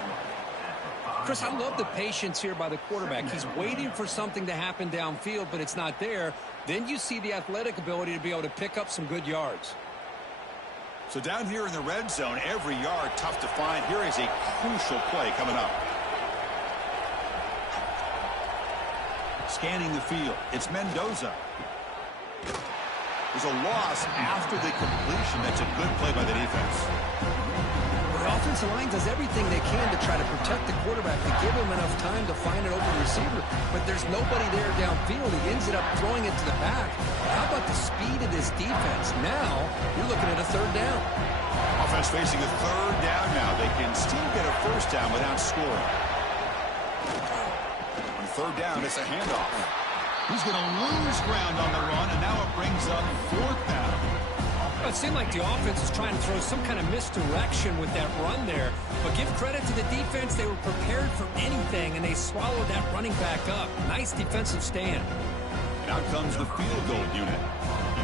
Chris, I love the patience here by the quarterback. He's waiting for something to happen downfield, but it's not there. Then you see the athletic ability to be able to pick up some good yards. So down here in the red zone, every yard tough to find. Here is a crucial play coming up. Scanning the field. It's Mendoza. There's a loss after the completion. That's a good play by the defense. The offensive line does everything they can to try to protect the quarterback, to give him enough time to find an open receiver. But there's nobody there downfield. He ends up throwing it to the back. How about the speed of this defense? Now, you're looking at a 3rd down. Offense facing a 3rd down now. They can still get a 1st down without scoring. On 3rd down, it's a handoff. He's going to lose ground on the run, and now it brings up 4th down. It seemed like the offense was trying to throw some kind of misdirection with that run there. But give credit to the defense. They were prepared for anything, and they swallowed that running back up. Nice defensive stand. And out comes the field goal unit.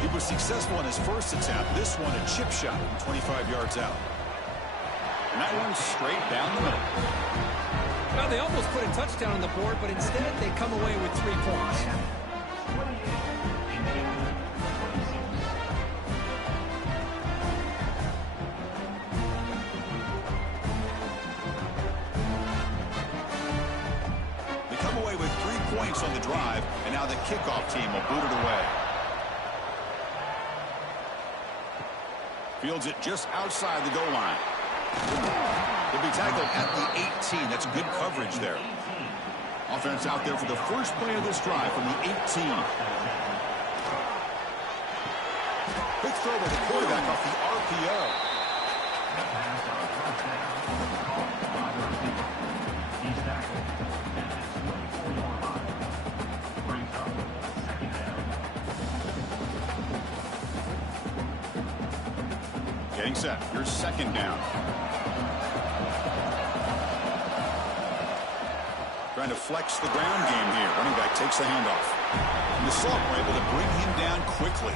He was successful in his 1st attempt. This one, a chip shot from 25 yards out. And that one's straight down the middle. Well, they almost put a touchdown on the board, but instead they come away with 3 points. Points on the drive, and now the kickoff team will boot it away. Fields it just outside the goal line. He'll be tackled at the 18. That's good coverage there. Offense out there for the first play of this drive from the 18. Quick throw by the quarterback off the RPO. Getting set. Here's 2nd down. Trying to flex the ground game here. Running back takes the handoff. And the Salt were able to bring him down quickly.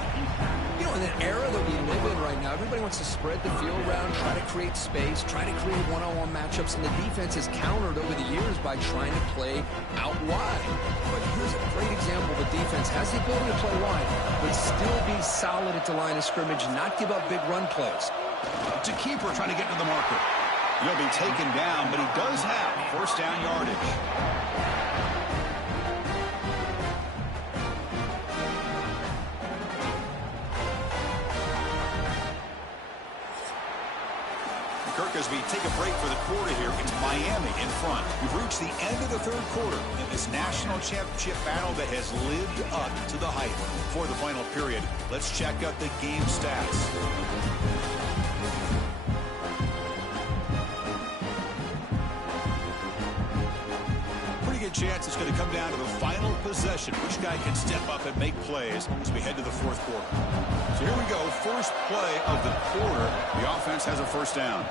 You know, in the era that we live in right now, everybody wants to spread the field around, try to create space, try to create one-on-one matchups, and the defense has countered over the years by trying to play out wide. But here's a great example of a defense has the ability to play wide, but still be solid at the line of scrimmage, not give up big run plays. It's a keeper trying to get to the marker. He'll be taken down, but he does have 1st down yardage. Kirk, as we take a break for the quarter here, it's Miami in front. We've reached the end of the 3rd quarter in this national championship battle that has lived up to the hype. For the final period, let's check out the game stats. Pretty good chance it's going to come down to the final possession. Which guy can step up and make plays as we head to the 4th quarter. So here we go. First play of the quarter. The offense has a 1st down.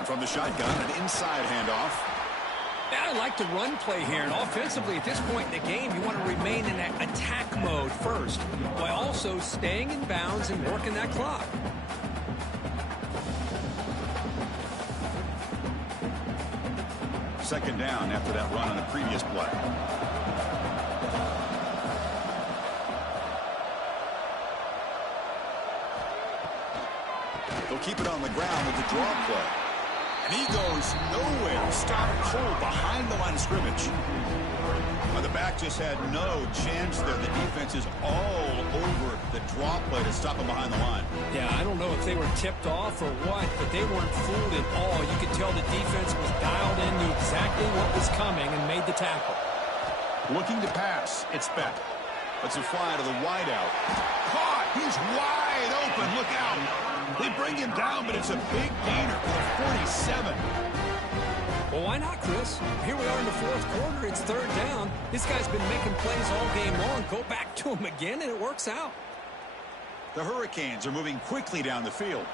And from the shotgun, an inside handoff. I like the run play here, and offensively at this point in the game, you want to remain in that attack mode first, while also staying in bounds and working that clock. Second down after that run on the previous play. They'll keep it on the ground with the draw play. And he goes nowhere. Stop cold behind the line of scrimmage. Well, the back just had no chance there. The defense is all over the draw play to stop him behind the line. Yeah, I don't know if they were tipped off or what, but they weren't fooled at all. You could tell the defense was dialed in, knew exactly what was coming, and made the tackle. Looking to pass. It's Beck. Let's it fly to the wideout. Caught. He's wide open. Look out. They bring him down, but it's a big gainer for the 47. Well, why not, Chris? Here we are in the fourth quarter. It's third down. This guy's been making plays all game long. Go back to him again, and it works out. The Hurricanes are moving quickly down the field.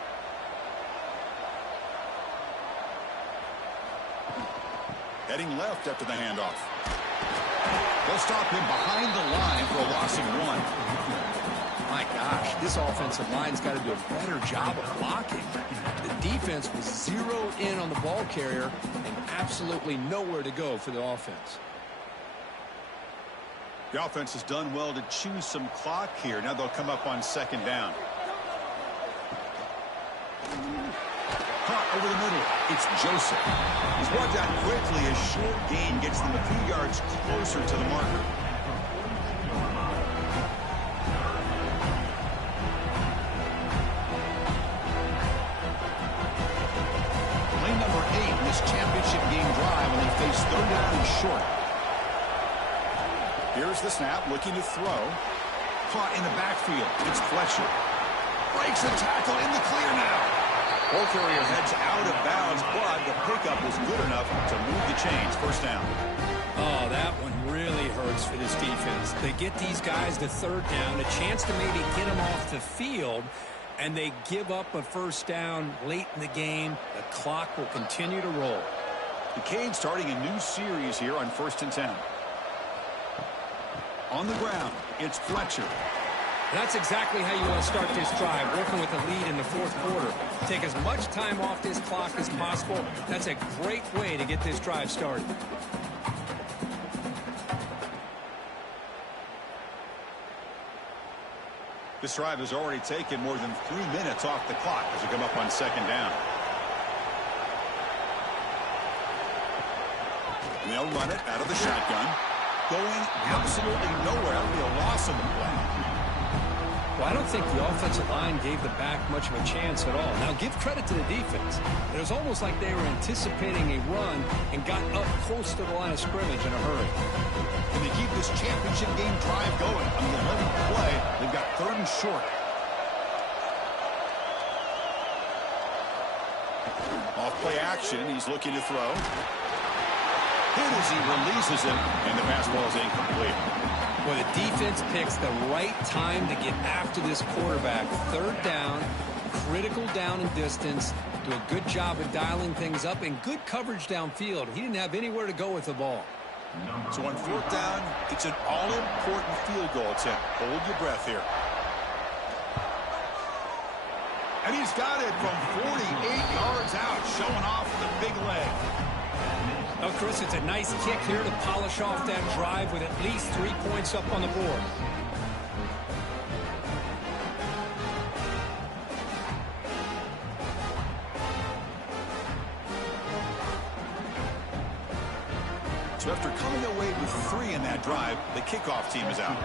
Heading left after the handoff. They'll stop him behind the line for a loss of 1. My gosh, this offensive line's got to do a better job of blocking. The defense was zeroed in on the ball carrier and absolutely nowhere to go for the offense. The offense has done well to choose some clock here. Now they'll come up on second down. Caught over the middle. It's Joseph. He's brought down quickly. A short gain gets them a few yards closer to the marker. Play number 8 in this championship game drive when they face third down and short. Here's the snap, looking to throw. Caught in the backfield. It's Fletcher. Breaks a tackle in the clear now. Ball carrier heads out of bounds, but the pickup was good enough to move the chains. First down. Oh, that one really hurts for this defense. They get these guys to third down, a chance to maybe get them off the field, and they give up a first down late in the game. The clock will continue to roll. The Canes starting a new series here on 1st and 10. On the ground, it's Fletcher. That's exactly how you want to start this drive, working with the lead in the fourth quarter. Take as much time off this clock as possible. That's a great way to get this drive started. This drive has already taken more than 3 minutes off the clock as we come up on second down. And they'll run it out of the shotgun. Going absolutely nowhere. That'll be a loss on the play. Well, I don't think the offensive line gave the back much of a chance at all. Now, give credit to the defense. It was almost like they were anticipating a run and got up close to the line of scrimmage in a hurry. Can they keep this championship game drive going? On the 11th play, they've got third and short. Off play action, he's looking to throw. Hit as he releases it, and the pass ball is incomplete. Well, the defense picks the right time to get after this quarterback. Third down, critical down and distance. Do a good job of dialing things up and good coverage downfield. He didn't have anywhere to go with the ball. So on fourth down, it's an all-important field goal attempt. Hold your breath here. And he's got it from 48 yards out, showing off the big leg. Oh, Chris, it's a nice kick here to polish off that drive with at least 3 points up on the board. So after coming away with 3 in that drive, the kickoff team is out.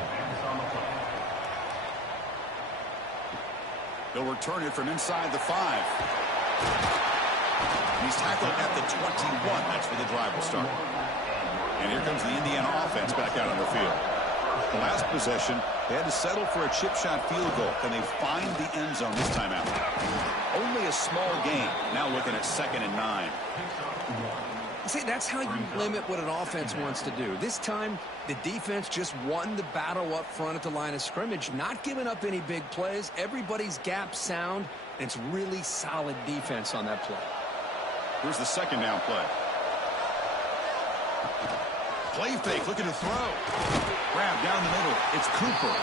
They'll return it from inside the 5. He's tackled at the 21. That's where the drive will start. And here comes the Indiana offense back out on the field. The last possession, they had to settle for a chip shot field goal. Can they find the end zone this time out? Only a small gain. Now looking at 2nd and 9. See, that's how you limit what an offense wants to do. This time, the defense just won the battle up front at the line of scrimmage, not giving up any big plays. Everybody's gap sound, and it's really solid defense on that play. Here's the second down play. Play fake, looking to throw. Grab down the middle. It's Cooper.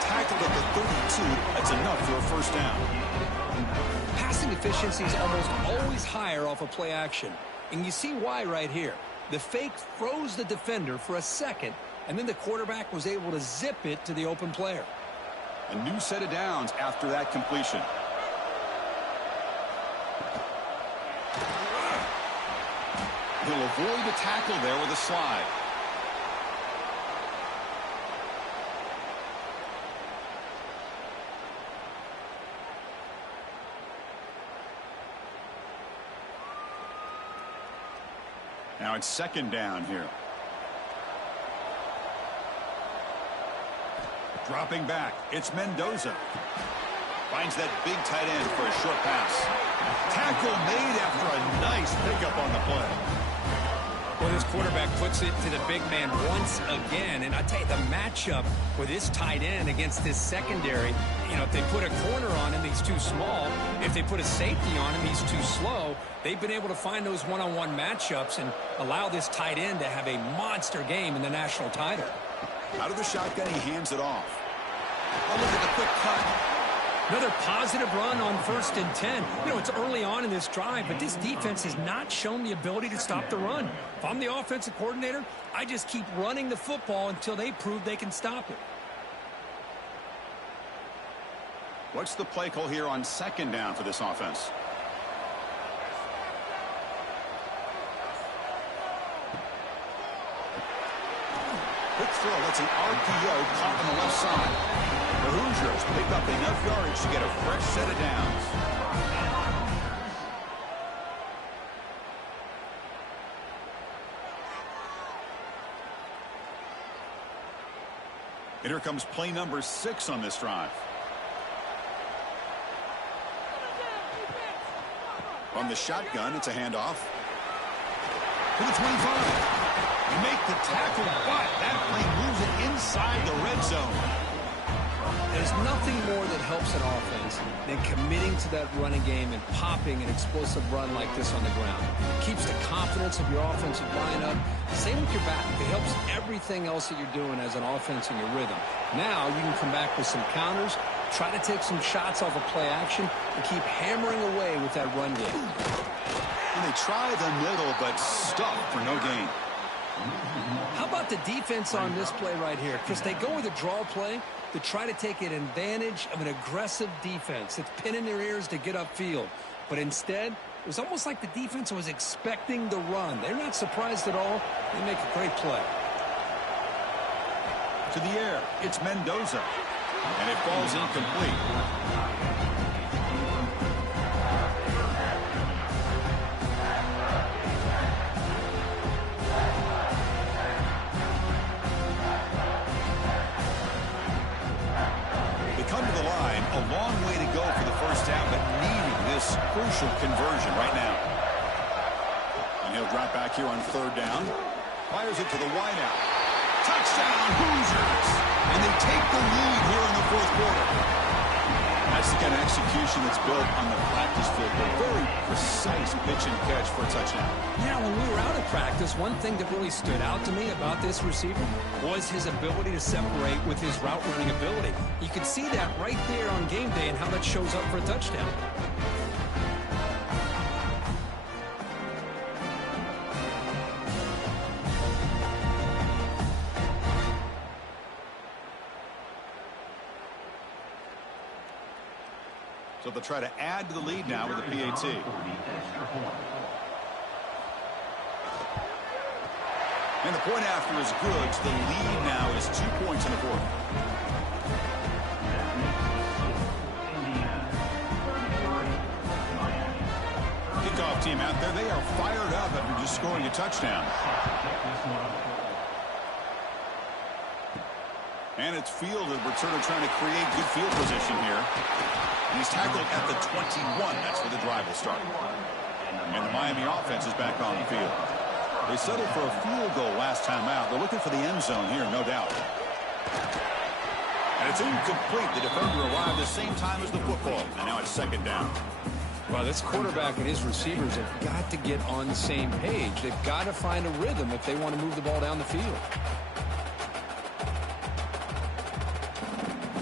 Tackled at the 32. That's enough for a first down. Passing efficiency is almost always higher off of play action. And you see why right here. The fake froze the defender for a second, and then the quarterback was able to zip it to the open player. A new set of downs after that completion. He'll avoid the tackle there with a slide. Now it's second down here. Dropping back, it's Mendoza. Finds that big tight end for a short pass. Tackle made after a nice pickup on the play. Well, this quarterback puts it to the big man once again. And I tell you, the matchup with this tight end against this secondary, you know, if they put a corner on him, he's too small. If they put a safety on him, he's too slow. They've been able to find those one-on-one matchups and allow this tight end to have a monster game in the national title. Out of the shotgun, he hands it off. Oh, look at the quick cut. Another positive run on 1st and 10. You know, it's early on in this drive, but this defense has not shown the ability to stop the run. If I'm the offensive coordinator, I just keep running the football until they prove they can stop it. What's the play call here on second down for this offense? Quick throw, that's an RPO caught on the left side. The Hoosiers pick up enough yardage to get a fresh set of downs. And here comes play number 6 on this drive. On the shotgun, it's a handoff. To the 25. Make the tackle, but that play moves it inside the red zone. There's nothing more that helps an offense than committing to that running game and popping an explosive run like this on the ground. It keeps the confidence of your offensive line up. Same with your back. It helps everything else that you're doing as an offense in your rhythm. Now you can come back with some counters, try to take some shots off of play action, and keep hammering away with that run game. And they try the middle, but stuck for no gain. How about the defense on this play right here? Chris, they go with a draw play to try to take an advantage of an aggressive defense that's pinning their ears to get upfield. But instead, it was almost like the defense was expecting the run. They're not surprised at all. They make a great play. To the air, it's Mendoza. And it falls incomplete. A long way to go for the first down, but needing this crucial conversion right now. And he'll drop back here on 3rd down. Fires it to the wideout. Touchdown, Hoosiers! And they take the lead here in the 4th quarter. That's the kind of execution that's built on the practice field. A very precise pitch and catch for a touchdown. Yeah, when we were out of practice, one thing that really stood out to me about this receiver was his ability to separate with his route running ability. You could see that right there on game day and how that shows up for a touchdown. So they'll try to add to the lead now with a PAT. And the point after is good. So the lead now is 2 points in the 4th. Kickoff team out there. They are fired up after just scoring a touchdown. And it's fielded. We're sort of trying to create good field position here. And he's tackled at the 21. That's where the drive will start. And the Miami offense is back on the field. They settled for a field goal last time out. They're looking for the end zone here, no doubt. And it's incomplete. The defender arrived the same time as the football. And now it's 2nd down. Well, this quarterback and his receivers have got to get on the same page. They've got to find a rhythm if they want to move the ball down the field.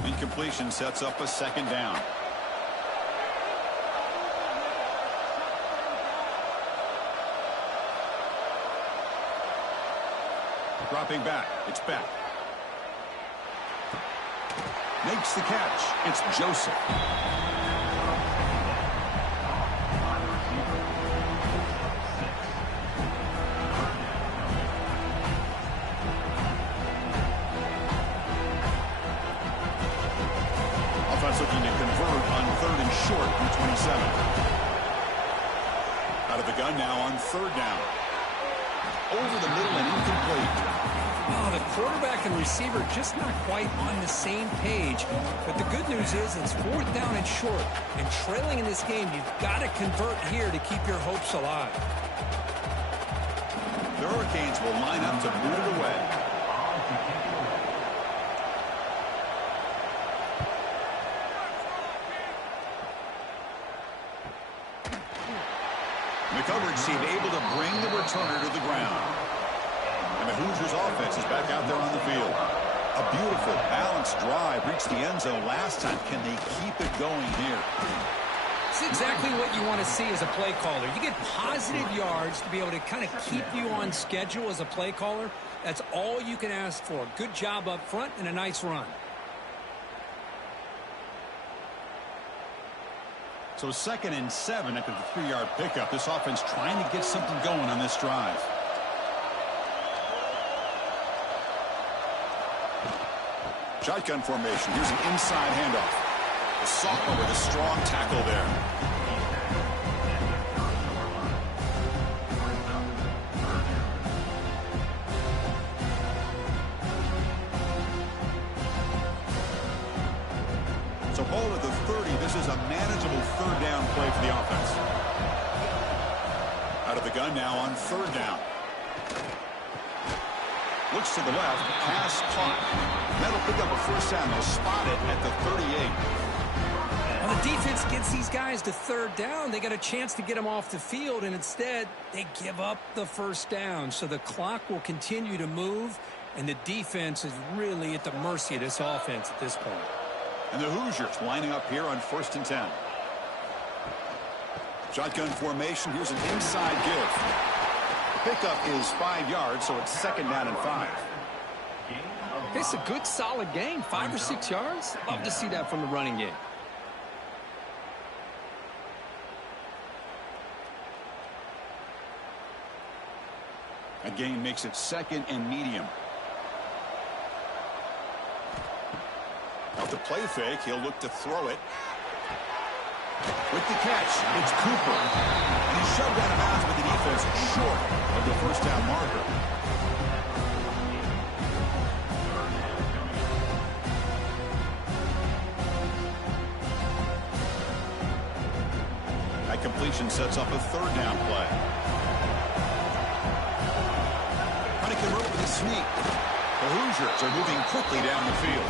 Incompletion sets up a second down. Dropping back. It's Beck. Makes the catch. It's Joseph. Offense looking to convert on 3rd and short from 27. Out of the gun now on 3rd down. Over the middle and incomplete. Oh, the quarterback and receiver just not quite on the same page. But the good news is it's 4th down and short. And trailing in this game, you've got to convert here to keep your hopes alive. The Hurricanes will line up to boot it away. The coverage seemed able to bring the returner to the ground. And the Hoosiers offense is back out there on the field. A beautiful, balanced drive reached the end zone last time. Can they keep it going here? It's exactly what you want to see as a play caller. You get positive yards to be able to kind of keep you on schedule as a play caller. That's all you can ask for. Good job up front and a nice run. So 2nd and 7 after the 3-yard pickup. This offense trying to get something going on this drive. Shotgun formation. Here's an inside handoff. The sophomore with a strong tackle there. So ball at the 30. This is a manageable 3rd down play for the offense. Out of the gun now on 3rd down. Looks to the left. Pass caught. That'll pick up a 1st down. They'll spot it at the 38. Well, the defense gets these guys to 3rd down. They got a chance to get them off the field, and instead they give up the 1st down. So the clock will continue to move, and the defense is really at the mercy of this offense at this point. And the Hoosiers lining up here on 1st and 10. Shotgun formation. Here's an inside give. The pickup is 5 yards, so it's 2nd down and 5. It's a good, solid game. 5 or 6 yards. Love to see that from the running game. A gain makes it 2nd and medium. Off the play fake, he'll look to throw it. With the catch, it's Cooper. And he's shoved out of bounds with the defense short of the 1st down marker. That completion sets up a 3rd down play. Hunnigan with a sneak. The Hoosiers are moving quickly down the field.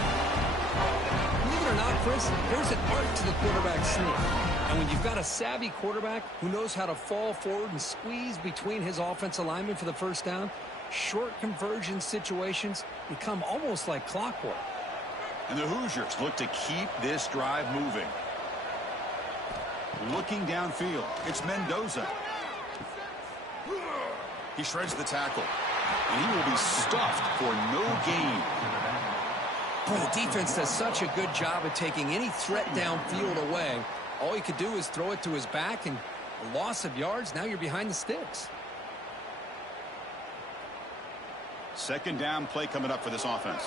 Believe it or not, Chris, there's an art to the quarterback sneak. And when you've got a savvy quarterback who knows how to fall forward and squeeze between his offensive linemen for the 1st down, short conversion situations become almost like clockwork. And the Hoosiers look to keep this drive moving. Looking downfield, it's Mendoza. He shreds the tackle, and he will be stuffed for no gain. Boy, the defense does such a good job of taking any threat downfield away. All you could do is throw it to his back, and a loss of yards, now you're behind the sticks. 2nd down play coming up for this offense.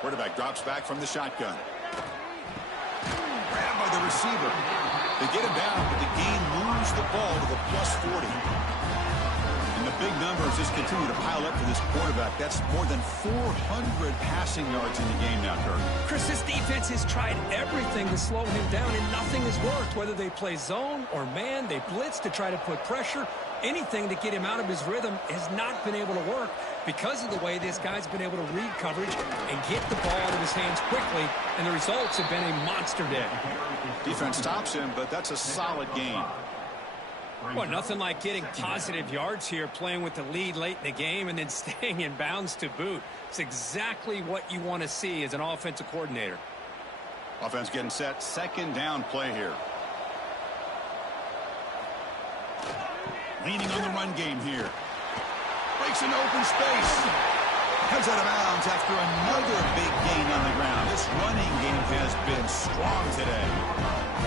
Quarterback drops back from the shotgun. Grabbed by the receiver. They get him down, but the gain moves the ball to the +40. And the big numbers just continue to pile up for this quarterback. That's more than 400 passing yards in the game now, Kirk. Chris, this defense has tried everything to slow him down, and nothing has worked. Whether they play zone or man, they blitz to try to put pressure. Anything to get him out of his rhythm has not been able to work because of the way this guy's been able to read coverage and get the ball out of his hands quickly, and the results have been a monster day. Defense stops him, but that's a solid gain. Well, nothing like getting positive yards here, playing with the lead late in the game and then staying in bounds to boot. It's exactly what you want to see as an offensive coordinator. Offense getting set. Second down play here. Leaning on the run game here. Breaks into open space. Comes out of bounds after another big gain on the ground. This running game has been strong today.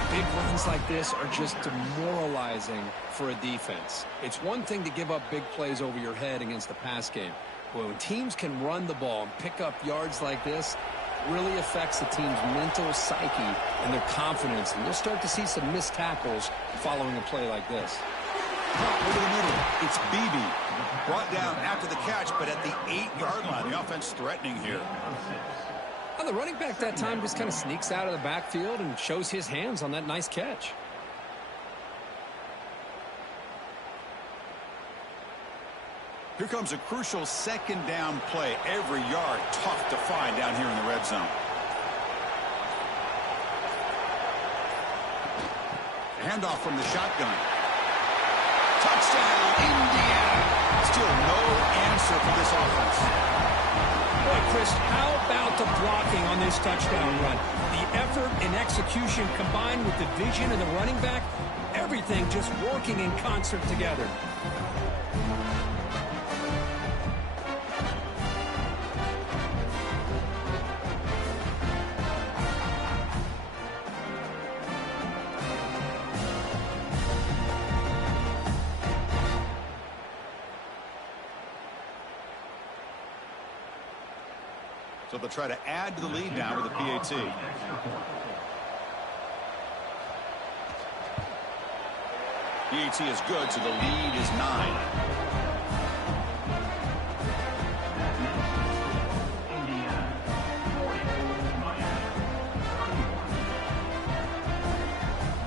Big runs like this are just demoralizing for a defense. It's one thing to give up big plays over your head against the pass game. But when teams can run the ball and pick up yards like this, it really affects the team's mental psyche and their confidence. And you'll start to see some missed tackles following a play like this. Over the middle, it's Beebe. Brought down after the catch, but at the 8-yard line. The offense threatening here. Well, the running back that time just kind of sneaks out of the backfield and shows his hands on that nice catch. Here comes a crucial second down play. Every yard tough to find down here in the red zone. Handoff from the shotgun. Touchdown, Indiana. Still no answer for this offense. Boy, Chris, how about the blocking on this touchdown run? The effort and execution combined with the vision of the running back, everything just working in concert together. So they'll try to add to the lead now with the PAT. PAT is good, so the lead is 9.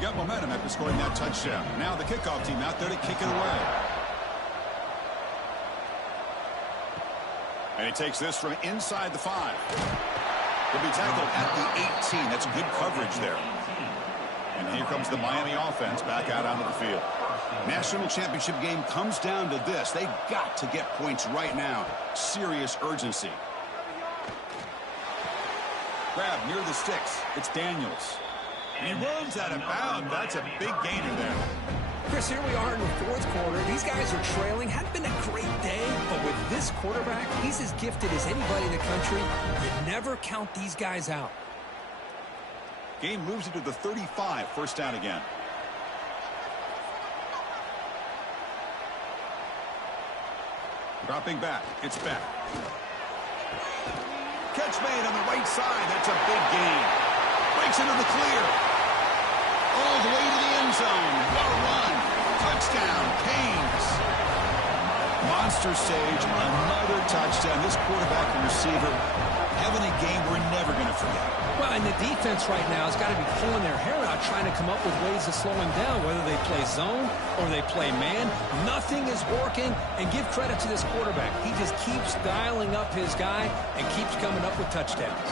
Got momentum after scoring that touchdown. Now the kickoff team out there to kick it away. And he takes this from inside the 5. He'll be tackled at the 18. That's good coverage there. And here comes the Miami offense back out onto the field. National championship game comes down to this. They've got to get points right now. Serious urgency. Grab near the sticks. It's Daniels. And he runs out of bounds. That's a big gainer there. Chris, here we are in the fourth quarter. These guys are trailing. Hadn't been a great day, but with this quarterback, he's as gifted as anybody in the country. You never count these guys out. Game moves into the 35. First down again. Dropping back. It's back. Catch made on the right side. That's a big gain. Breaks into the clear. All the way to the end zone. What a run. Touchdown, Canes. Monster stage, another touchdown. This quarterback and receiver having a game we're never going to forget. Well, and the defense right now has got to be pulling their hair out trying to come up with ways to slow him down, whether they play zone or they play man. Nothing is working, and give credit to this quarterback. He just keeps dialing up his guy and keeps coming up with touchdowns.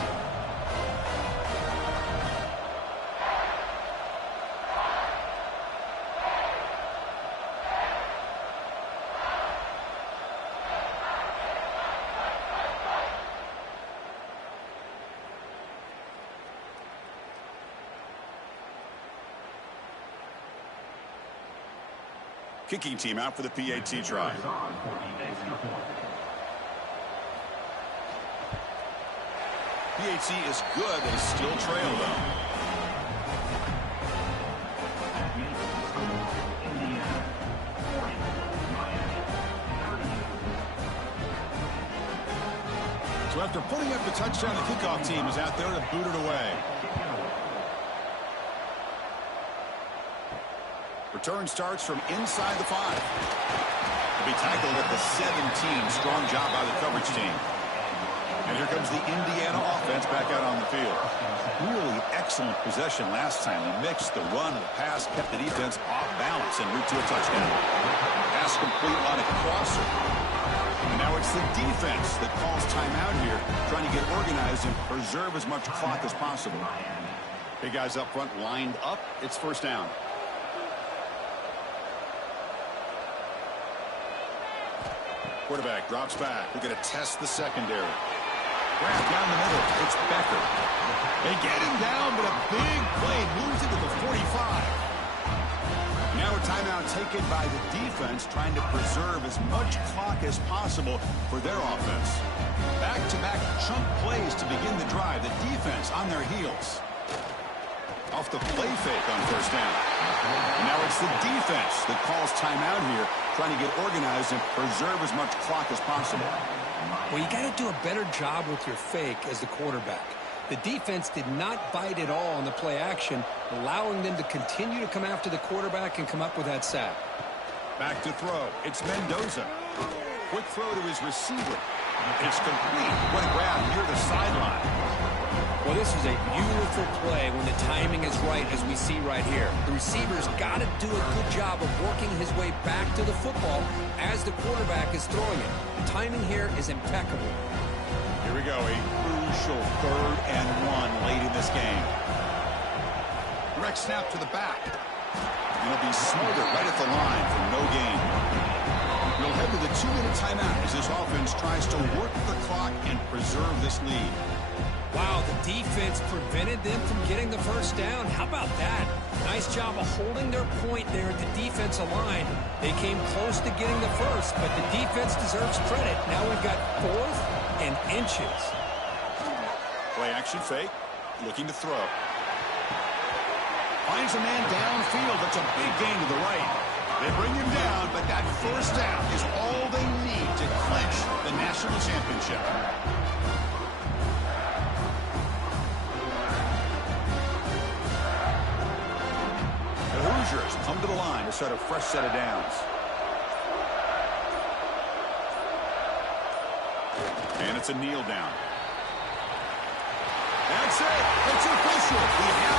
Kicking team out for the PAT try. PAT is good. They still trail, though. So after putting up the touchdown, the kickoff team is out there to boot it away. Return starts from inside the 5. He'll be tackled at the 17. Strong job by the coverage team. And here comes the Indiana offense back out on the field. Really excellent possession last time. He mixed the run and the pass, kept the defense off balance and route to a touchdown. Pass complete on a crosser. And now it's the defense that calls timeout here, trying to get organized and preserve as much clock as possible. Big guys up front lined up. It's first down. Quarterback drops back. We're going to test the secondary. Grab down the middle. It's Becker. They get him down, but a big play moves into the 45. Now a timeout taken by the defense, trying to preserve as much clock as possible for their offense. Back-to-back chunk plays to begin the drive. The defense on their heels. Off the play fake on first down. And now it's the defense that calls timeout here, trying to get organized and preserve as much clock as possible. Well, you got to do a better job with your fake as the quarterback. The defense did not bite at all on the play action, allowing them to continue to come after the quarterback and come up with that sack. Back to throw. It's Mendoza. Quick throw to his receiver. It's complete. What a grab near the sideline. Well, this is a beautiful play when the timing is right, as we see right here. The receiver's got to do a good job of working his way back to the football as the quarterback is throwing it. The timing here is impeccable. Here we go, a crucial 3rd and 1 late in this game. Direct snap to the back. And it'll be smothered right at the line for no gain. We'll head to the 2-minute timeout as this offense tries to work the clock and preserve this lead. Wow, the defense prevented them from getting the first down. How about that? Nice job of holding their point there at the defensive line. They came close to getting the first, but the defense deserves credit. Now we've got 4th and inches. Play action fake, looking to throw. Finds a man downfield. That's a big gain to the right. They bring him down, but that first down is all they need to clinch the national championship. The Hoosiers come to the line to start a fresh set of downs. And it's a kneel down. That's it. It's official. We have